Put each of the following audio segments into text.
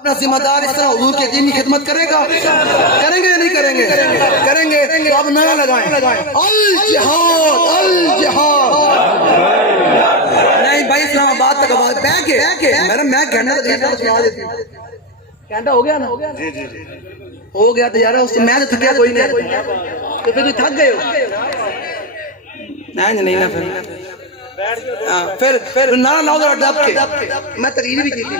اپنا ذمہ دار اس طرح حضور کے دین کی خدمت کرے گا؟ کریں گے یا نہیں کریں گے؟ کریں گے تو اب نعرہ لگائیں الجہاد الجہاد۔ نہیں بھائی اسلام آباد تک آواز بہ کے میرا میں گھنٹہ سنا دیتی ہوں۔ گھنٹہ ہو گیا نا؟ ہو گیا تو یار اس میں تو تھکیا کوئی نہیں، تو پھر تم تھک گئے ہو؟ نہیں نا پھر نعرہ لاؤ ذرا ڈب کے، میں تقریر بھی کی تھی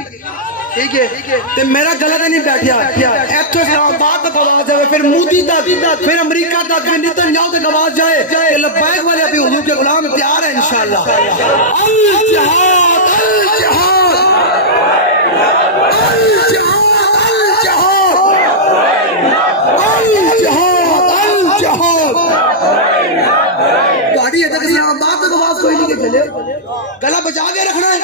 ٹھیک ہے، تے میرا گلا تے نہیں بیٹھیا ایتھے اسلام آباد تک آواز جائے، پھر مودی تک، پھر امریکہ تک، پھر نتنیاہو تک آواز جائے کہ لبیک والے ابھی حضور کے غلام تیار ہیں انشاءاللہ۔ الجہاد الجہاد گاڑی ہے اسلام آباد تک آواز کوئی نہیں کہ چلے، گلا بچا کے رکھنا ہے۔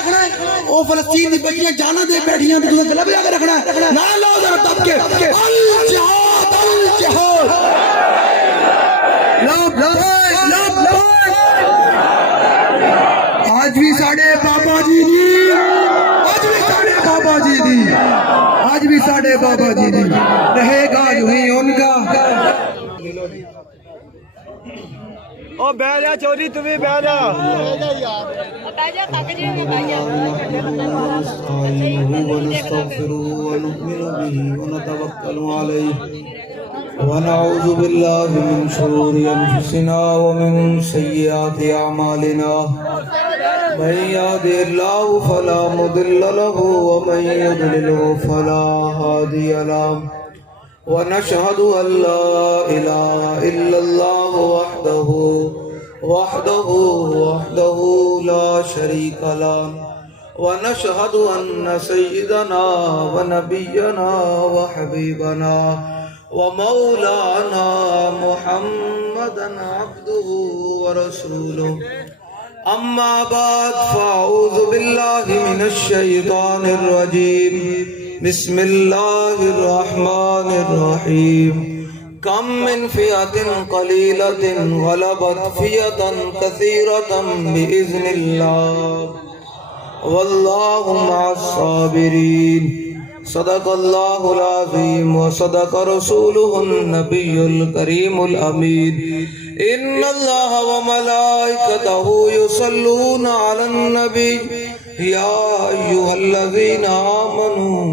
وہ فلسطین کی بچیاں جانا دے بیٹھیاں تو تمہیں گلا بچا کے رکھنا ہے۔ نعرہ لاؤ ذرا دب کے الجہاد الجہاد۔ آج بھی ساڑھے بابا جی دی، آج بھی ساڑھے بابا جی دی، آج بھی ساڑھے بابا جی دی، رہے گا جو ہی ان کا۔ او بیٹھ جا چوری تمہیں بیٹھ جا۔ ونستغفره ونؤمن به ونتوكل عليه ونعوذ بالله من شرور أنفسنا ومن سيئات أعمالنا من يهده الله فلا مضل له ومن يضلل فلا هادي له ونشهد أن لا إله إلا الله وحده لا شريك له ونشهد أن سيدنا ونبينا وحبيبنا ومولانا محمدا عبده ورسوله أما بعد فأعوذ بالله من الشيطان الرجيم بسم الله الرحمن الرحيم كم من فئة قليلة غلبت فئة كثيرة بإذن الله والله مع الصابرين صدق الله العظيم وصدق رسوله النبي الكريم الأمين إن الله وملائكته يصلون على النبي يا أيها الذين آمنوا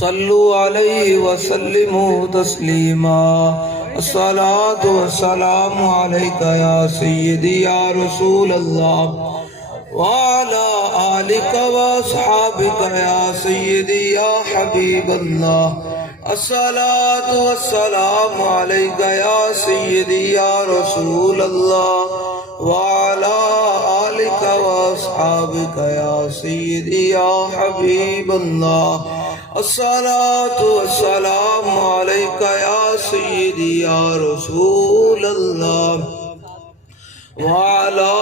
صلوا عليه وسلموا تسليما الصلاة والسلام عليك يا سيدي يا رسول الله وعلى آلك وأصحابك يا سيدي يا حبيب الله الصلاة والسلام عليك يا سيدي يا رسول الله وعلى آلك وأصحابك يا سيدي يا حبيب الله الصلاة والسلام عليك يا سيدي يا رسول الله وعلى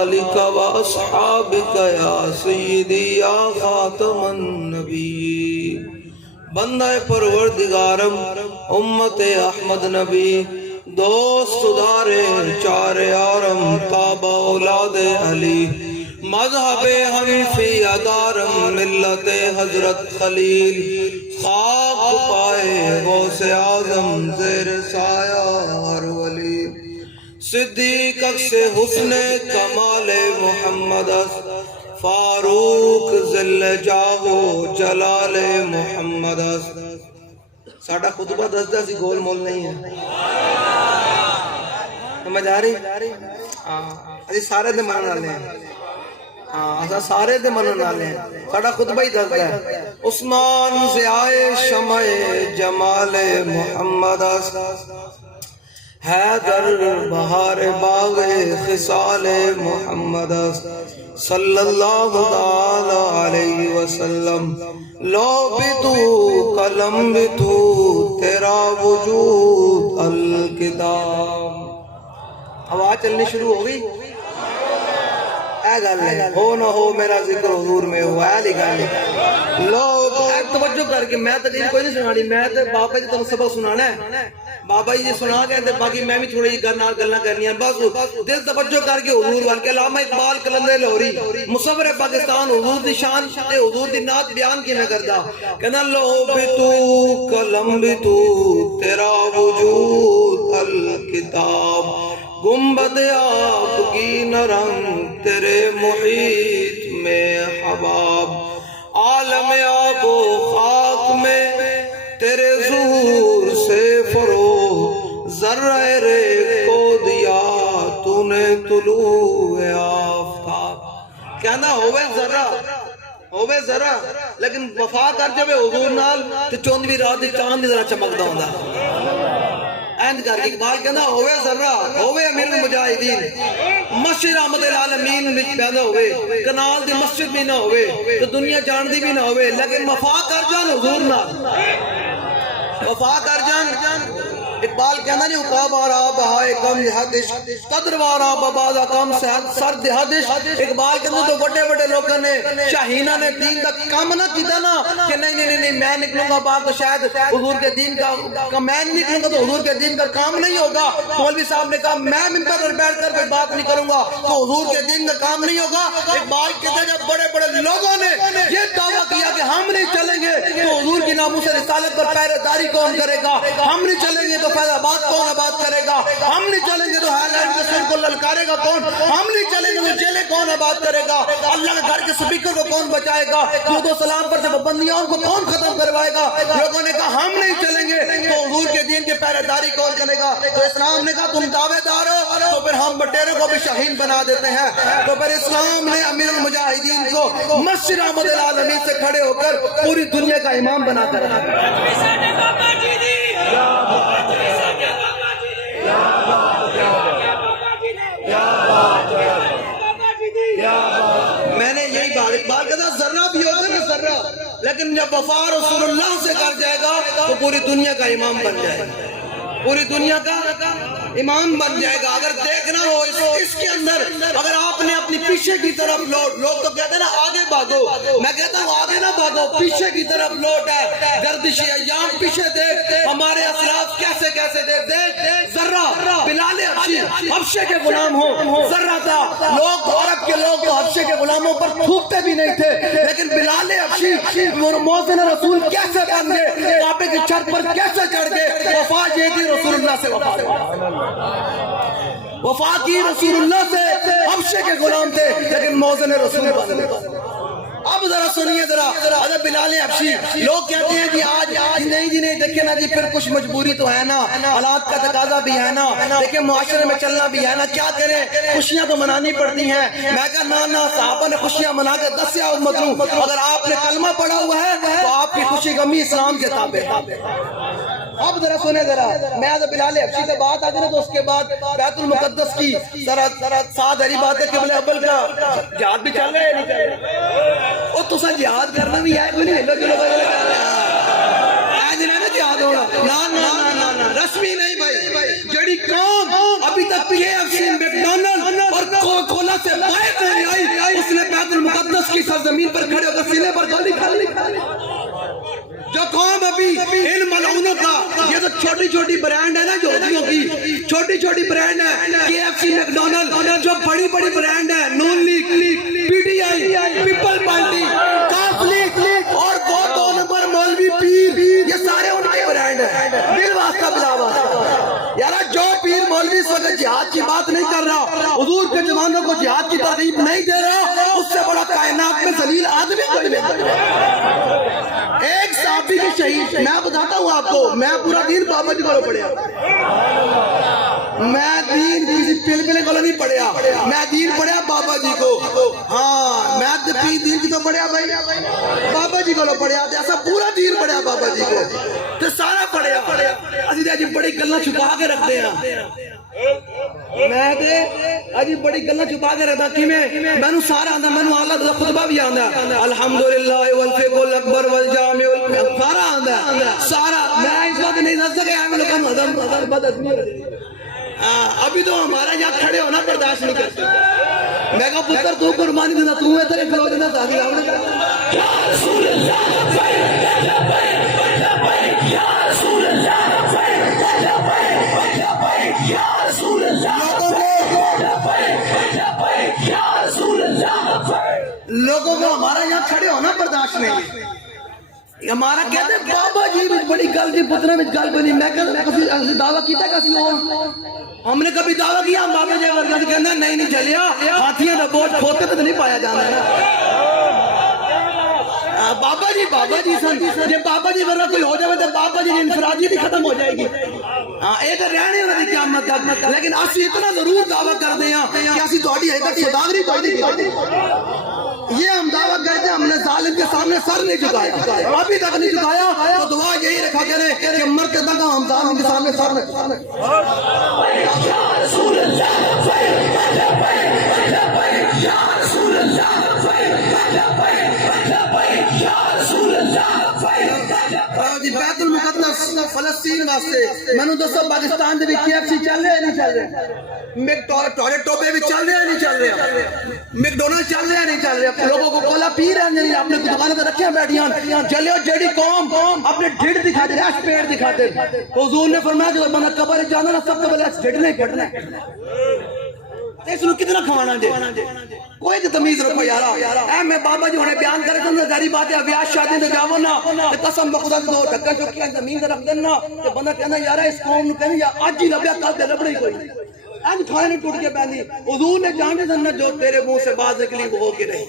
آلك وأصحابك يا سيدي يا خاتم النبيين بندہ پروردگارم امت احمد نبی دوست دارے چار یارم تابع اولاد علی مذہب حنفی ادارم ملت حضرت خلیل خاک پائے غوث اعظم زیر سایہ ہر ولی صدیق اکس حسن کمال محمد فاروق ذل جاہو جلال محمد ساڑھا خطبہ دستا سی گول مول نہیں ہے سمجھ آ رہی؟ اسی سارے دے منن والے ہیں، سارے دے منن والے ہیں، ساڑھا خطبہ ہی دستا ہے عثمان ضیائے شمع جمال محمد حیدر بہار باغ خصال محمد صلی اللہ تعالی علیہ وسلم لو بھی تو قلم بھی تو تیرا وجود الکتاب۔ آواز چلنی شروع ہو گئی، اے گل ہے ہو نہ ہو میرا ذکر حضور میں ہوا ہے، علی گل لو ایک توجہ توجہ کر کے میں تقریر کوئی نہیں سنانی میں تے بابا جی تمہیں سبق سنانا ہے بابا جی سنا گئے تے باقی میں بھی تھوڑی گلنا کرنی ہے بس دل توجہ کر کے حضور وال کے علامہ اقبال کلندر لاہوری مصور پاکستان حضور دی شان تے حضور دی نعت بیان کیویں کردا کہنا لو بھی تو قلم بھی تو تیرا وجود الکتاب گنبد آپ کی نرنگ تیرے محیط میں حباب عالم آب و خاک میں تیرے ظہور سے فروغ ذرہ رے کو دیا تو نے طلوع آفتاب کہنا ہوئے ذرہ لیکن وفا کر جب حضور نال تو چوندویں رات دی چاند دی ذرا چمکدا ہوندا اینڈ کر اقبال کہنا ہوئے ذرہ ہوئے امیر المجاہدین مسجد احمد العالمین وچ پیدا ہوئے کنال دی مسجد بھی نہ ہوئے تو دنیا جان دی بھی نہ ہوئے لیکن وفا کر جان حضور نال وفا کر جان اقبال کہنا نہیں عقاب آرا بہائے کم حدش قدر وارا ببازا کم سرد حدش اقبال کہنا تو بڑے لوگوں نے شاہینہ نے دین کا کام نہ کیتا نا کہ نہیں میں نکلوں گا باہر تو شاید حضور کے دین کا میں نکلوں گا تو حضور کے دین کا کام نہیں ہوگا مولوی صاحب نے کہا میں منبر پر بیٹھ کر کوئی بات نہیں کروں گا تو حضور کے دین کا کام نہیں ہوگا اقبال کہتے جب بڑے لوگوں نے یہ دعویٰ کیا کہ ہم نہیں چلیں گے تو حضور کی ناموس رسالت پر پہرے داری کون کرے گا ہم نہیں چلیں گے تو فیض آباد کون آباد کرے گا ہم نہیں چلیں گے تو ہیلینڈ کے سر کو للکارے گا کون ہم نہیں چلیں گے تو جیلے کون آباد کرے گا اللہ کے گھر کے سپیکر کو کون بچائے گا درود و سلام پر سے پابندیوں کو کون ختم کروائے گا لوگوں نے کہا ہم نہیں چلیں گے تو حضور کے دین کے پہرے داری کون کرے گا تو اسلام نے کہا تم دعوے دار ہو تو پھر ہم بٹیرے کو بھی شہین بنا دیتے ہیں تو پھر اسلام نے امیر المجاہدین کو مسجد احمد العالمین سے کھڑے ہو کر پوری دنیا کا امام بنا کر میں نے یہی بات کہا ذرہ بھی ہوگا نا ذرہ لیکن جب وفا رسول اللہ سے کر جائے گا تو پوری دنیا کا امام بن جائے گا پوری دنیا کا امام بن جائے گا اگر دیکھنا ہو اس کے اندر اگر آپ نے اپنی پیچھے کی طرف لوگ تو کہتے ہیں نا آگے بھاگو میں کہتا ہوں آگے نہ بھاگو پیچھے کی طرف لوٹ ہے گردش ایام پیچھے دیکھ ہمارے اسلاف کیسے دیکھ ذرہ بلال حبشے کے غلام ہو ذرہ تھا لوگ عرب کے لوگ تو حبشے کے غلاموں پر تھوکتے بھی نہیں تھے لیکن بلال حبشی موزن رسول کیسے بن گئے کعبے کی چھت پر کیسے چڑھ گئے وفا یہ تھی رسول اللہ سے وفا کی رسول اللہ سے حبشے کے غلام تھے لیکن موزن رسول بن گئے اب ذرا سنیے ذرا حضرت بلال حبشی لوگ کہتے ہیں کہ آج نہیں دیکھیں نا جی پھر کچھ مجبوری تو ہے نا حالات کا تقاضا بھی ہے نا دیکھیں معاشرے میں چلنا بھی ہے نا کیا کریں خوشیاں تو منانی پڑتی ہیں میں کہا نا صحابہ نے خوشیاں منا کے دسیا امت اگر آپ نے کلمہ پڑھا ہوا ہے تو آپ کی خوشی غمی اسلام کے تابع اب ذرا سنے ذرا میں حضرت بلال حبشی سے بات آگے نا تو اس کے بعد بیت المقدس کی ذرا ساتھ ہری بات ہے قبلہ اول کا جہاد بھی چل رہا ہے نہیں چل رہا اور تو سا جہاد کرنا بھی ہے کوئی نہیں چلو جہاد ہونا نا رسمی نہیں بھائی جڑی قوم ابھی تک پی اے ایف سی میکڈونلڈ اور کوکولا سے باہر نہیں آئی اس نے بیت المقدس کی سرزمین پر کھڑے ہو کر سینے پر گولی کھالی جو قوم ابھی ان ملعونوں کا یہ تو چھوٹی برانڈ ہے نا یہودیوں کی چھوٹی برانڈ ہے کے ایف سی میکڈونلڈ جو بڑی برانڈ ہے Noon League P T I People Party Catholic اور دو نمبر مولوی پیر یہ سارے ان کے برانڈ ہیں بل واسطہ بلا واسطہ یارا جو پیر مولوی اس وقت جہاد کی بات نہیں کر رہا حضور کے جوانوں کو جہاد کی ترغیب نہیں دے رہا اس سے بڑا کائنات میں ذلیل آدمی کوئی نہیں ایک صحابی کے شہید میں بتاتا ہوں آپ کو میں پورا دین بابا جی کو پڑھیا میں دین کسی پلے کو نہیں پڑھیا میں دین پڑھیا بابا جی کو ہاں میں دین کی تو پڑھیا بھائی بابا جی کو پڑھیا ایسا پورا دین پڑھیا بابا جی کو تو سارا پڑھیا اجی بڑی گلاں چھپا کے رکھتے ہیں میں تے اجی بڑی گلاں چھپا کے رکھدا کیویں مینوں سارا آندا مینوں اللہ دا خطبہ بھی آندا الحمدللہ والفقہ الاکبر والجامع سارا آندا سارا میں اس وقت نہیں دس سکیا میں لوگوں نظر بد آدمی ابھی تو ہمارا یہاں کھڑے ہونا برداشت نہیں کرتے میں کہا پتر تو قربانی دینا تو ہے تیرے کھلو دینا ساتھی یا رسول اللہ لوگوں کو ہمارا یہاں کھڑے ہونا برداشت نہیں ہے. ہمارا کہتے ہیں بابا جی بڑی گل جی پتنا میں گل بنی. میں کسی دعویٰ کیتا کسی اور ہم نے کبھی دعویٰ کیا ہم بابا جی ورگا سے کہنا نہیں چلیا ہاتھیاں کا بوجھ کھوتے تو نہیں پایا جانا ہے. بابا جی سن جی بابا جی ورگا کوئی ہو جائے تو بابا جی انفرادیت ہی ختم ہو جائے گی. ہاں یہ تو رہنے والی قیامت تک. لیکن اسی اتنا ضرور دعویٰ کرتے ہیں کہ اسی تہاڈی ہجے تک صداقت نہیں پائی. یہ ہم دعویٰ کرتے ہیں ہم نے ظالم کے سامنے سر نہیں جھکایا ابھی تک نہیں جھکایا. تو دعا یہی رکھا کرے کہ مرتے تک ہم ظالم کے سامنے سر نہیں. بیت المقدس فلسطین واسطے میں نے دسو پاکستان دے KFC چل رہے نہیں چل رہے ٹوپے بھی چل رہے نہیں چل رہے میکڈونلڈ چل رہے نہیں چل رہے. لوگوں کو کولا پی رہے ہیں اپنے دکانوں تے رکھے بیٹھیاں چلو جیڑی قوم اپنے ڈھڈ دکھاتے ایس پیڑ دکھاتے. حضور نے فرمایا جو بندہ قبر جانا نا سب تو پہلے ایس ڈھڈ نہیں کٹنا اس نو کتنا کھوانا دے. کوئی تو تمیز رکھو یارا. اے میں بابا جی ہونے بیان کرے تو ظاہری بات ہے بیاہ شادی تے جاو نا تے قسم بخدا دو ڈھکا چوکیاں زمین تے رکھ دینا تے بندہ کہندا یارا اس قوم نو کہندا یا اج ہی لبیا کل تے لبڑی کوئی اج کھانے نہیں ٹوٹ کے پیندی. حضور نے جانتے سن جو تیرے منہ سے بات نکلی وہ ہو کے رہی.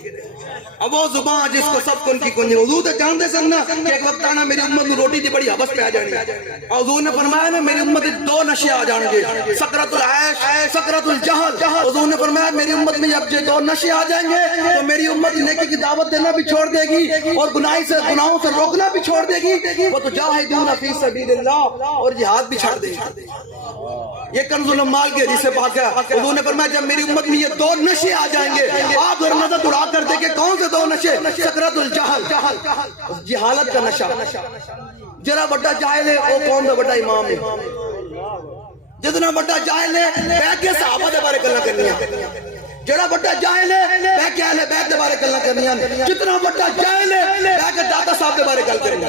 اب وہ زبان جس کو سب کن کی کنجی. حضور تو جانتے سن کہ ایک وقت آنا میری امت کو روٹی دی بڑی حوث پہ آ جانی. حضور نے فرمایا نا میری امت دو نشے آ جان گے سکرت العیش سکرت الجہل. حضور نے فرمایا میری امت میں اب جو دو نشے آ جائیں گے تو میری امت نیکی کی دعوت دینا بھی چھوڑ دے گی اور گناہوں سے روکنا بھی چھوڑ دے گی. وہ تو جاہدون فی سبیل اللہ اور جہاد بھی چھوڑ دے گی. یہ کنز الاموال کی حدیث پاک ہے. حضور نے فرمایا جب میری امت میں یہ دو نشے آ جائیں گے آپ ذرا نظر اڑا کر دیکھیں کون سے دو نشے. سکرت الجہل جہالت کا نشہ. جرا بڑا جاہل ہے وہ قوم کا بڑا امام ہے. جتنا بڑا جاہل ہے بیٹھ کے صحابہ دے بارے گلاں کرنیاں. جڑا بڑا جاہل ہے بیٹھ کے اہل بیت دے بارے گلاں کرنیاں. جتنا بڑا جاہل ہے بیٹھ کے داتا صاحب دے بارے گل کرنی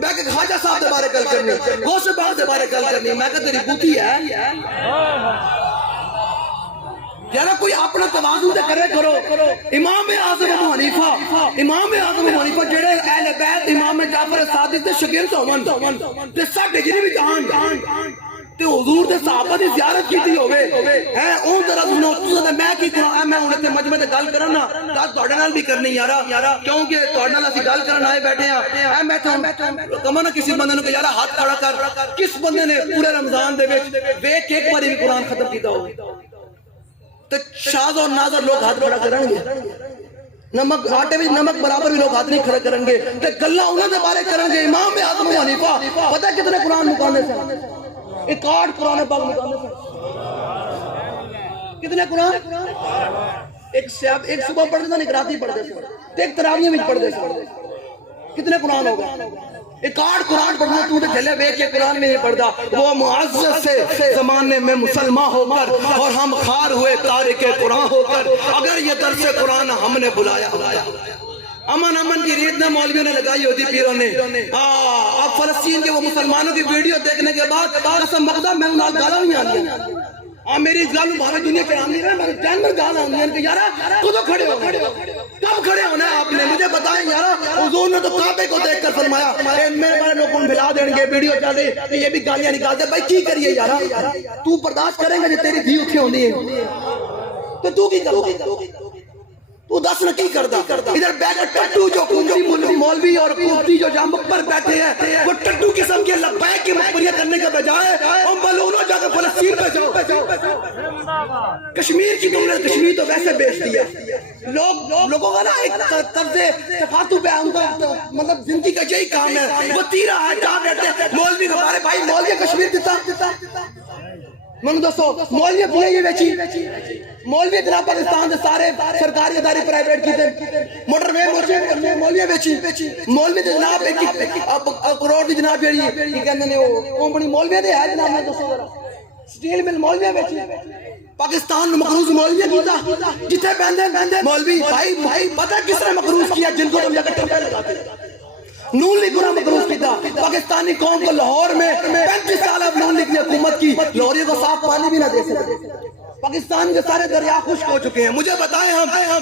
بیٹھ کے خواجہ صاحب دے بارے گل کرنی غوث پاک دے بارے گل کرنی. میں کہ تیری بوتی ہے یارا کوئی اپنا توازن تے کرے کرو. امام اعظم ابو حنیفہ جڑے اہل بیت امام جعفر صادق دے شاگرد ہون تے سب ہجری وچ آن تے حضور دے صحابہ دی زیارت کیتی ہوے ہے اون ذرا سنو تے میں کی کراں. میں ہن تے مجمع تے گل کرنا نا تہاڈے نال بھی کرنی یارا کیونکہ تہاڈے نال اسی گل کرن آئے بیٹھے ہاں. میں تو کما نا کسی بندے نو کہ یارا ہاتھ کھڑا کر کس بندے نے پورے رمضان دے وچ ویکھ ایک بار بھی قرآن ختم کیتا ہوے تو شاذ اور ناظر لوگ ہاتھ کھڑا کریں گے. نمک آٹے میں نمک برابر بھی لوگ ہاتھ نہیں کھڑا کریں گے. تے گلاں انہاں دے بارے کریں گے. امام اعظم ابو حنیفہ پتہ کتنے قرآن مکانے سے 61 قرآن پاک مکانے سے. کتنے قرآن ایک صبح پڑھتے تھے ایک راتی پڑھتے تھے ایک تراویح میں پڑھتے تھے. کتنے قرآن ہوگا 61 قرآن پڑھنا. تو نے کھلے بے کے قرآن میں نہیں پڑھتا. وہ معزز سے زمانے میں مسلمان ہو کر اور ہم خار ہوئے تارک قرآن ہو کر اگر یہ درس قرآن ہم نے بلایا امن کی ریت نہ مولویوں نے لگائی ہوتی پیروں نے. اب فلسطین کے وہ مسلمانوں کی ویڈیو دیکھنے کے بعد قسم بخدا میں انہوں گالا نہیں آنی میری اس گالوں بھارت دنیا کے آن نہیں رہا میرے جانور گالا آنی ہے کہ یارا تو کھڑے ہو کب کھڑے ہونا ہے آپ نے مجھے بتائیں یارا. حضور نے تو کعبے کو دیکھ کر فرمایا میرے بارے لوگوں کو بلا دیں گے ویڈیو چل رہی کہ یہ بھی گالیاں نکالتے. بھائی کی کریے یارا تو برداشت کریں گے جو تیری دھی اٹھی ہونی ہے تو تو کی کرتا تو دس نہ کی کرتا. ادھر بیٹھ ٹٹو جو کنجی مولوی اور مفتی جو جہاں مقبر بیٹھے ہیں وہ ٹٹو قسم کے لبیک کی مقبریت کرنے کے بجائے ہم بلونوں جا کے فلسطین پہ جاؤ. کشمیر کی تم نے کشمیر تو ویسے بیچ دیا. لوگوں کا نا ایک طرز تفاتو پہ ان کا مطلب زندگی کا یہی کام ہے. وہ تیرا ہے جہاں بیٹھتے ہیں مولوی کے بارے بھائی مولوی کشمیر دیتا من دوستو مولوی اپنے یہ بیچی مولوی اتنا پاکستان سے سارے سرکاری ادارے پرائیویٹ کیتے موٹر وے مولوی بیچی مولوی جناب ایک کروڑ دی جناب جیڑی یہ کہندے نے وہ کمپنی مولوی دے ہے جناب. میں دوستو سٹیل مل مولوی بیچی پاکستان نے مقروض مولوی کیتا جتھے بندے مولوی بھائی پتہ کس نے مقروض کیا جن کو تم جا کے ٹھمکا لگاتے نون لیگ کو مقروض کیا، پاکستانی قوم کو لاہور میں 35 سال اب نون لیگ نے حکومت کی، لاہوریوں کو صاف پانی بھی نہ دے سکتے، پاکستان کے سارے دریا خشک ہو چکے ہیں۔ مجھے بتائیں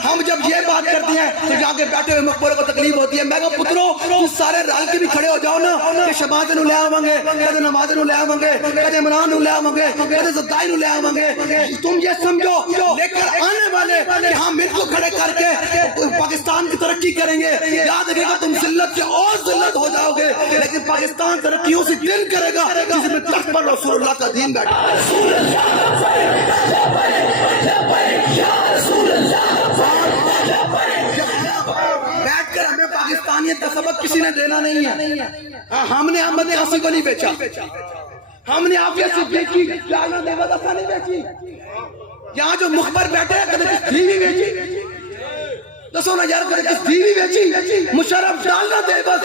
ہم جب یہ بات کرتے ہیں تو جہاں کے بیٹھے ہوئے مقبروں کو تکلیف ہوتی ہے، میں کہا پترو تم سارے رل کے بھی کھڑے ہو جاؤ نا کہ شہباز نو لے آواں گے، کدے نماز نو لے آواں گے، کدے عمران نو لے آواں گے، کدے زدائی نو لے آواں گے۔ تم یہ سمجھو لے کر آنے والے کہ ہم ان کو کھڑے کر کے پاکستان کی ترقی کریں گے، یاد رکھے گا تم ذلت سے اور ذلت ہو جاؤ گے، لیکن پاکستان ترقی اسی دن کرے گا جس میں تخت پر رسول اللہ کا دین بیٹھا۔ بیٹھ کر ہمیں پاکستانیت کا سبق کسی نے دینا نہیں ہے۔ ہم نے احمد ہنسی کو نہیں بیچا، ہم نے عافیہ صدیقی جانا دیوا دفعہ نہیں بیچی، یہاں جو مخبر بیٹھے ہیں کدھر کس بیوی بیچی، دسو نا یار کدھر کس بیوی بیچی، مشرف ڈالنا دے بس۔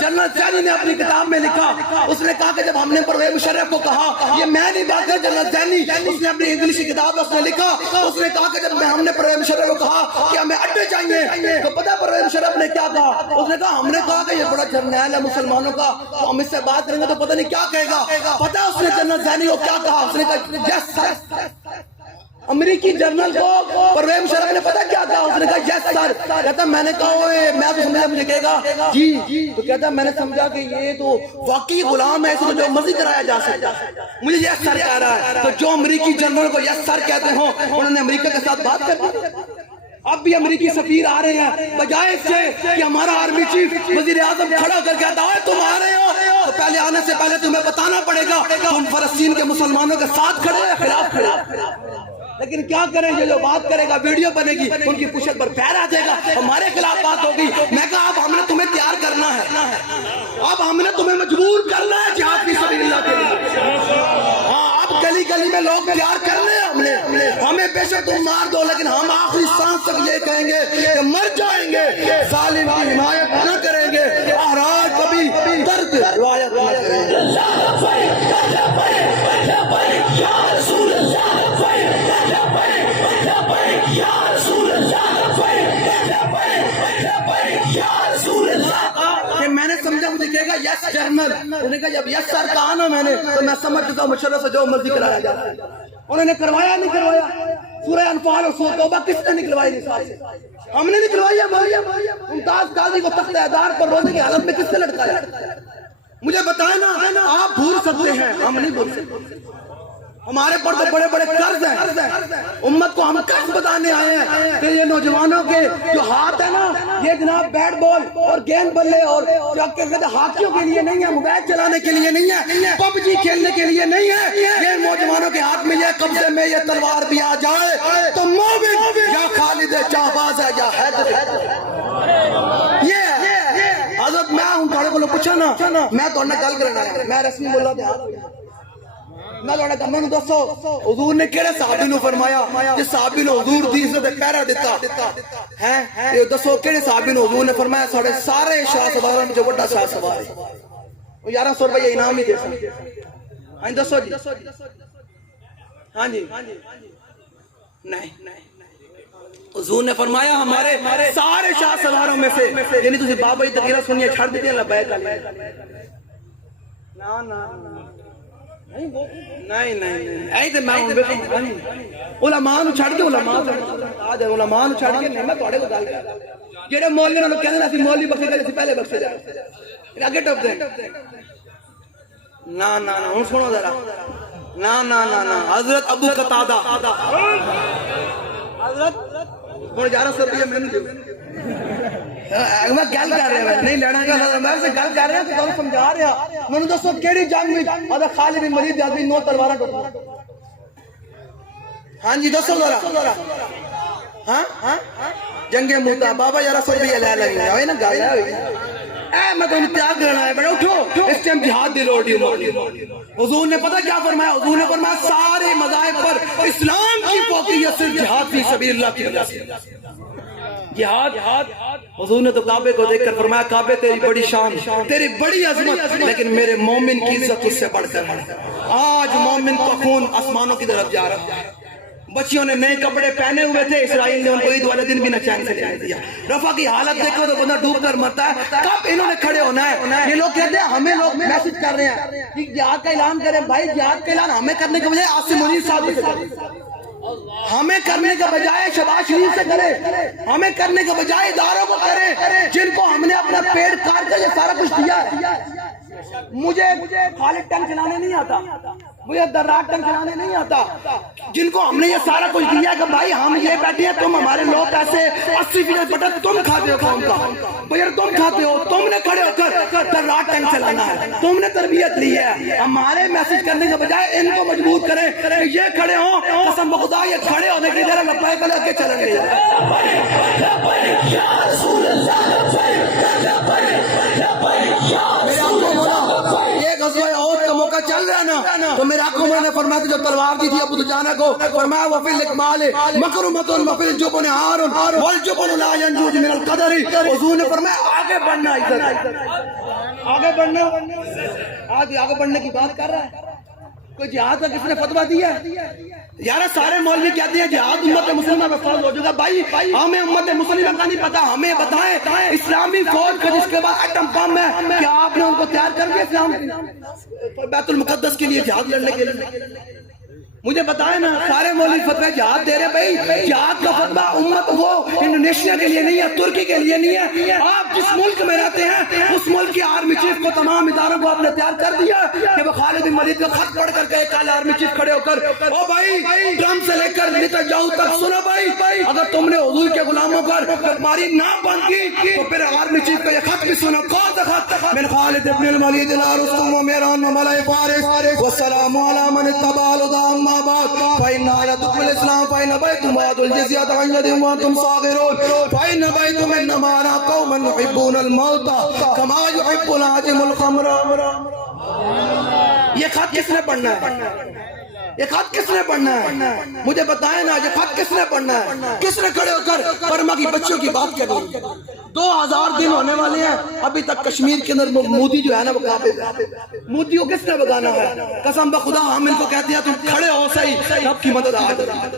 جنرل زینی نے اپنی کتاب میں لکھا، اس نے کہا کہ جب ہم نے پرویز مشرف کو کہا، یہ میں نہیں بات کر جنرل زینی، اس نے اپنی انگلش کی کتاب میں اس نے لکھا، اس نے کہا کہ جب ہم نے پرویز مشرف کو کہا کہ ہمیں اڈے چاہیے تو پتہ پرویز مشرف نے کیا کہا، اس نے کہا ہم نے کہا کہ یہ بڑا جرنیل ہے مسلمانوں کا، تو ہم اس سے بات کریں گے تو پتہ نہیں کیا کہے گا۔ پتہ اس نے جنرل زینی کو کیا کہا، اس نے کہا یس سر۔ امریکی جنرل کو پرویز مشرف نے پتہ کیا کہا، اس نے کہا یس سر۔ کہتا میں نے کہا اوے میں تو سمجھا، مجھے کہے گا جی، تو کہتا میں نے سمجھا کہ یہ تو واقعی غلام ہے، اس کو جو مرضی کرایا جا سکتا، مجھے یس سر کہہ رہا ہے۔ تو جو امریکی جنرل کو یس سر کہتے ہوں انہوں نے امریکہ کے ساتھ بات کر دی۔ اب بھی امریکی سفیر آ رہے ہیں، بجائے اس سے کہ ہمارا آرمی چیف وزیر اعظم کھڑا کر کہتا ہے تم آ رہے ہو تو پہلے آنے سے پہلے تمہیں بتانا پڑے گا تم فلسطین کے مسلمانوں کے ساتھ کھڑے یا خلاف کھڑے۔ لیکن کیا کریں، یہ جو بات کرے گا ویڈیو بنے گی، ان کی پشت پر پیر آ جائے گا، ہمارے خلاف بات ہوگی۔ میں کہا اب ہم نے تمہیں تیار کرنا ہے، اب ہم نے تمہیں مجبور کرنا ہے جہاد فی سبیل اللہ کے لیے۔ ہاں اب گلی گلی میں لوگ تیار کرنے ہیں، ہمیں بے شک تم مار دو لیکن ہم آخری سانس تک یہ کہیں گے کہ مر جائیں گے، ظالم کی حمایت نہ کریں گے، احراج کبھی درد روایت نہ کریں گے۔ میں نے سمجھا، مجھے کہے گا یس جنرل، انہوں نے کہا جب یس سر کہا نا میں نے تو میں سمجھ چکا مشرف سے جو مرضی کرایا جاتا ہے۔ انہوں نے کروایا نہیں کروایا، سورہ انفال اور سورہ توبہ کس نے نکلوائی نصاب سے؟ ہم نے نکلوائی ہے۔ ممتاز قاضی کو تخت اعدار پر روزے کی حالت میں کس نے لٹکایا؟ مجھے بتائیں نا، آپ بھول سکتے ہیں، ہم نہیں بھول سکتے۔ ہمارے پر تو بڑے بڑے قرض ہیں، امت کو ہم قرض بتانے آئے ہیں کہ یہ نوجوانوں کے جو ہاتھ ہے نا، یہ جناب بیٹ بال اور گیند بلے اور ہاکیوں کے لیے نہیں ہے، موبائل چلانے کے لیے نہیں ہے، پب جی کھیلنے کے لیے نہیں ہے، یہ نوجوانوں کے ہاتھ میں یہ قبضے میں یہ تلوار بھی آ جائے تو مومن یا خالد جہباز ہے یا حیدر ہے۔ یہ حضرت میں ہوں تھوڑے کو پوچھا نا، میں تو گل کرنا ہے، میں رسمی مولا دے ہاتھ میں لوڑا کہ میں نے دوستو حضور نے کیڑے صحابی نو فرمایا جس صحابی نو حضور دی عزت پہرا دیتا ہے، یہ دوستو کیڑے صحابی نو حضور نے فرمایا ساڑھے سارے شاہ سواروں میں جو بڑا شاہ سوار ہے، وہ 1100 روپے انعام ہی دے سکتے۔ ہاں دوستو جی، ہاں جی، نہیں حضور نے فرمایا ہمارے سارے شاہ سواروں میں سے، یعنی تسی بابا ہی تقیرہ سنیے چھڑ دیتے ہیں لبیک علیہ، نا نہیں ایسے میں علماء نو چھڑ کے علماء نو چھڑ کے نہیں، میں تھوڑے کو گل کر جڑے مولوی نوں کہندے اسی مولوی بخشے دے اسی پہلے بخشے جائے اگے ٹپ دے نا ہن سنو ذرا، نا حضرت ابو قتادہ حضرت ہن 1100 روپے میں نہیں میں گل کر رہا ہوں، نہیں لینا گا، میں سے گل کر رہا ہوں، تمہیں سمجھا رہا میں نے دوستو کیڑی جنگ میں حضرت خالد بن ولید آدمی 9 تلواراں ٹوٹا۔ ہاں جی دوستو ذرا، ہاں جنگ موتا بابا 1100 روپے لے لیں ہوئی نا گل ہے، اے میں تمہیں تیار کرنا ہے، بیٹا اٹھو، اس ٹائم جہاد دی لوڑ نہیں۔ حضور نے پتہ کیا فرمایا؟ حضور نے فرمایا سارے مذاہب پر اسلام کی فوقیت صرف جہاد فی سبیل اللہ کی وجہ سے۔ جہاد، حضور نے تو کعبے کو دیکھ کر فرمایا کعبے تیری بڑی شان، تیری بڑی عظمت، لیکن میرے مومن کی عزت اس سے بڑھ کر ہے۔ آج مومن کا خون آسمانوں کی طرف جا رہا ہے، بچیوں نے نئے کپڑے پہنے ہوئے تھے، اسرائیل نے ان کو عید والے دن بھی نہ چین سے جانے دیا. رفع کی حالت دیکھو تو بندہ ڈوب کر مرتا ہے. کب انہوں نے کھڑے ہونا ہے؟ یہ لوگ کہتے ہیں ہمیں لوگ میسج کر رہے ہیں کہ جہاد کا اعلان کریں. بھائی جہاد کا اعلان ہمیں کرنے کے بجائے عاصم منیر صاحب سے کریں. ہمیں کرنے کے بجائے شہباز شریف سے کریں. ہمیں کرنے کے بجائے اداروں کو کریں جن کو ہم نے اپنا پیٹ کاٹ کر یہ سارا کچھ دیا ہے. مجھے خالد ٹنگ چلانے نہیں آتا، مجھے دراٹ ٹنگ چلانے نہیں آتا. جن کو ہم نے یہ سارا کچھ دیا کہ بھائی ہم یہ بیٹھے ہیں، تم ہمارے لوگ پیسے 80% بٹن تم کھاتے ہو قوم کا. بھائی تم کھاتے ہو، تم نے کھڑے ہو کر دراٹ ٹنگ چلانا ہے. تم نے تربیت لی ہے. ہمارے میسج کرنے کے بجائے ان کو مجبور کریں کہ یہ کھڑے ہوں. قسم بخدا یہ کھڑے ہونے کی ذرا لبیک لے کے چلیں گے. ایک غزوہ عہد کا موقع چل رہا نا، تو میرے آقا عمر نے فرمایا جو تلوار دی تھی ابو دجانہ کو، فرمایا وفی الاکمال مکرمۃ وفی الجبن عار والجبن لا ينجو من القدر. حضور نے فرمایا آگے بڑھنا، ادھر آگے بڑھنا. آگے بڑھنے کی بات کر رہا ہے. کوئی جہاد کا کس نے فتویٰ دیا ہے؟ یار سارے مولوی کہتے ہیں جہاد امت مسلمہ میں فرض ہو چکا. بھائی ہمیں امت مسلمہ کا نہیں پتا. ہمیں بتائیں اسلامی فوج کا جس کے بعد ایٹم بم ہے، کیا آپ نے ان کو تیار کر دیا اسلام بیت المقدس کے لیے جہاد لڑنے کے لیے؟ مجھے بتائیں نا. سارے مولوی فتوی جہاد دے رہے. بھائی جہاد کا فتویٰ امت وہ انڈونیشیا کے لیے نہیں ہے، ترکی کے لیے نہیں ہے. آپ جس ملک میں رہتے ہیں اس ملک کی آرمی چیف کو، تمام اداروں کو آپ نے تیار کر دیا کہ وہ خالد بن ولید کا خط پڑھ کر کے کال آرمی چیف کھڑے ہو کر او بھائی ٹرمپ سے لے کر نیتنیاہو تک سنو بھائی، اگر تم نے حضور کے غلاموں پر ماری نہ بند کی تو پھر آرمی چیف کا یہ خط بھی سنو. کون سا خط؟ من خالد بن الولید لا رستم ومیران وملئ فارس والسلام علی من اتبع الهدى فإن آياتكم الإسلام فإن بيتم وآتوا الجزية عن يد وأنتم صاغرون فإن بيتم إنما أنا قوم يحبون الموت كما يحب العاجم الخمر. یہ خط کس نے پڑھنا ہے؟ یہ خط کس نے پڑھنا ہے؟ مجھے بتائیں نا یہ خط کس نے پڑھنا ہے؟ کس نے کھڑے ہو کر برما کی بچیوں کی بات کرنی ہے؟ 2000 دن ہونے والے ہیں، ابھی تک کشمیر کے اندر مودی جو ہے نا وہ قابل ہے. مودی کو کس نے بگانا ہے؟ قسم بخدا ہم ان کو کہتے ہیں تم کھڑے ہو صحیح، رب کی مدد آ جائے.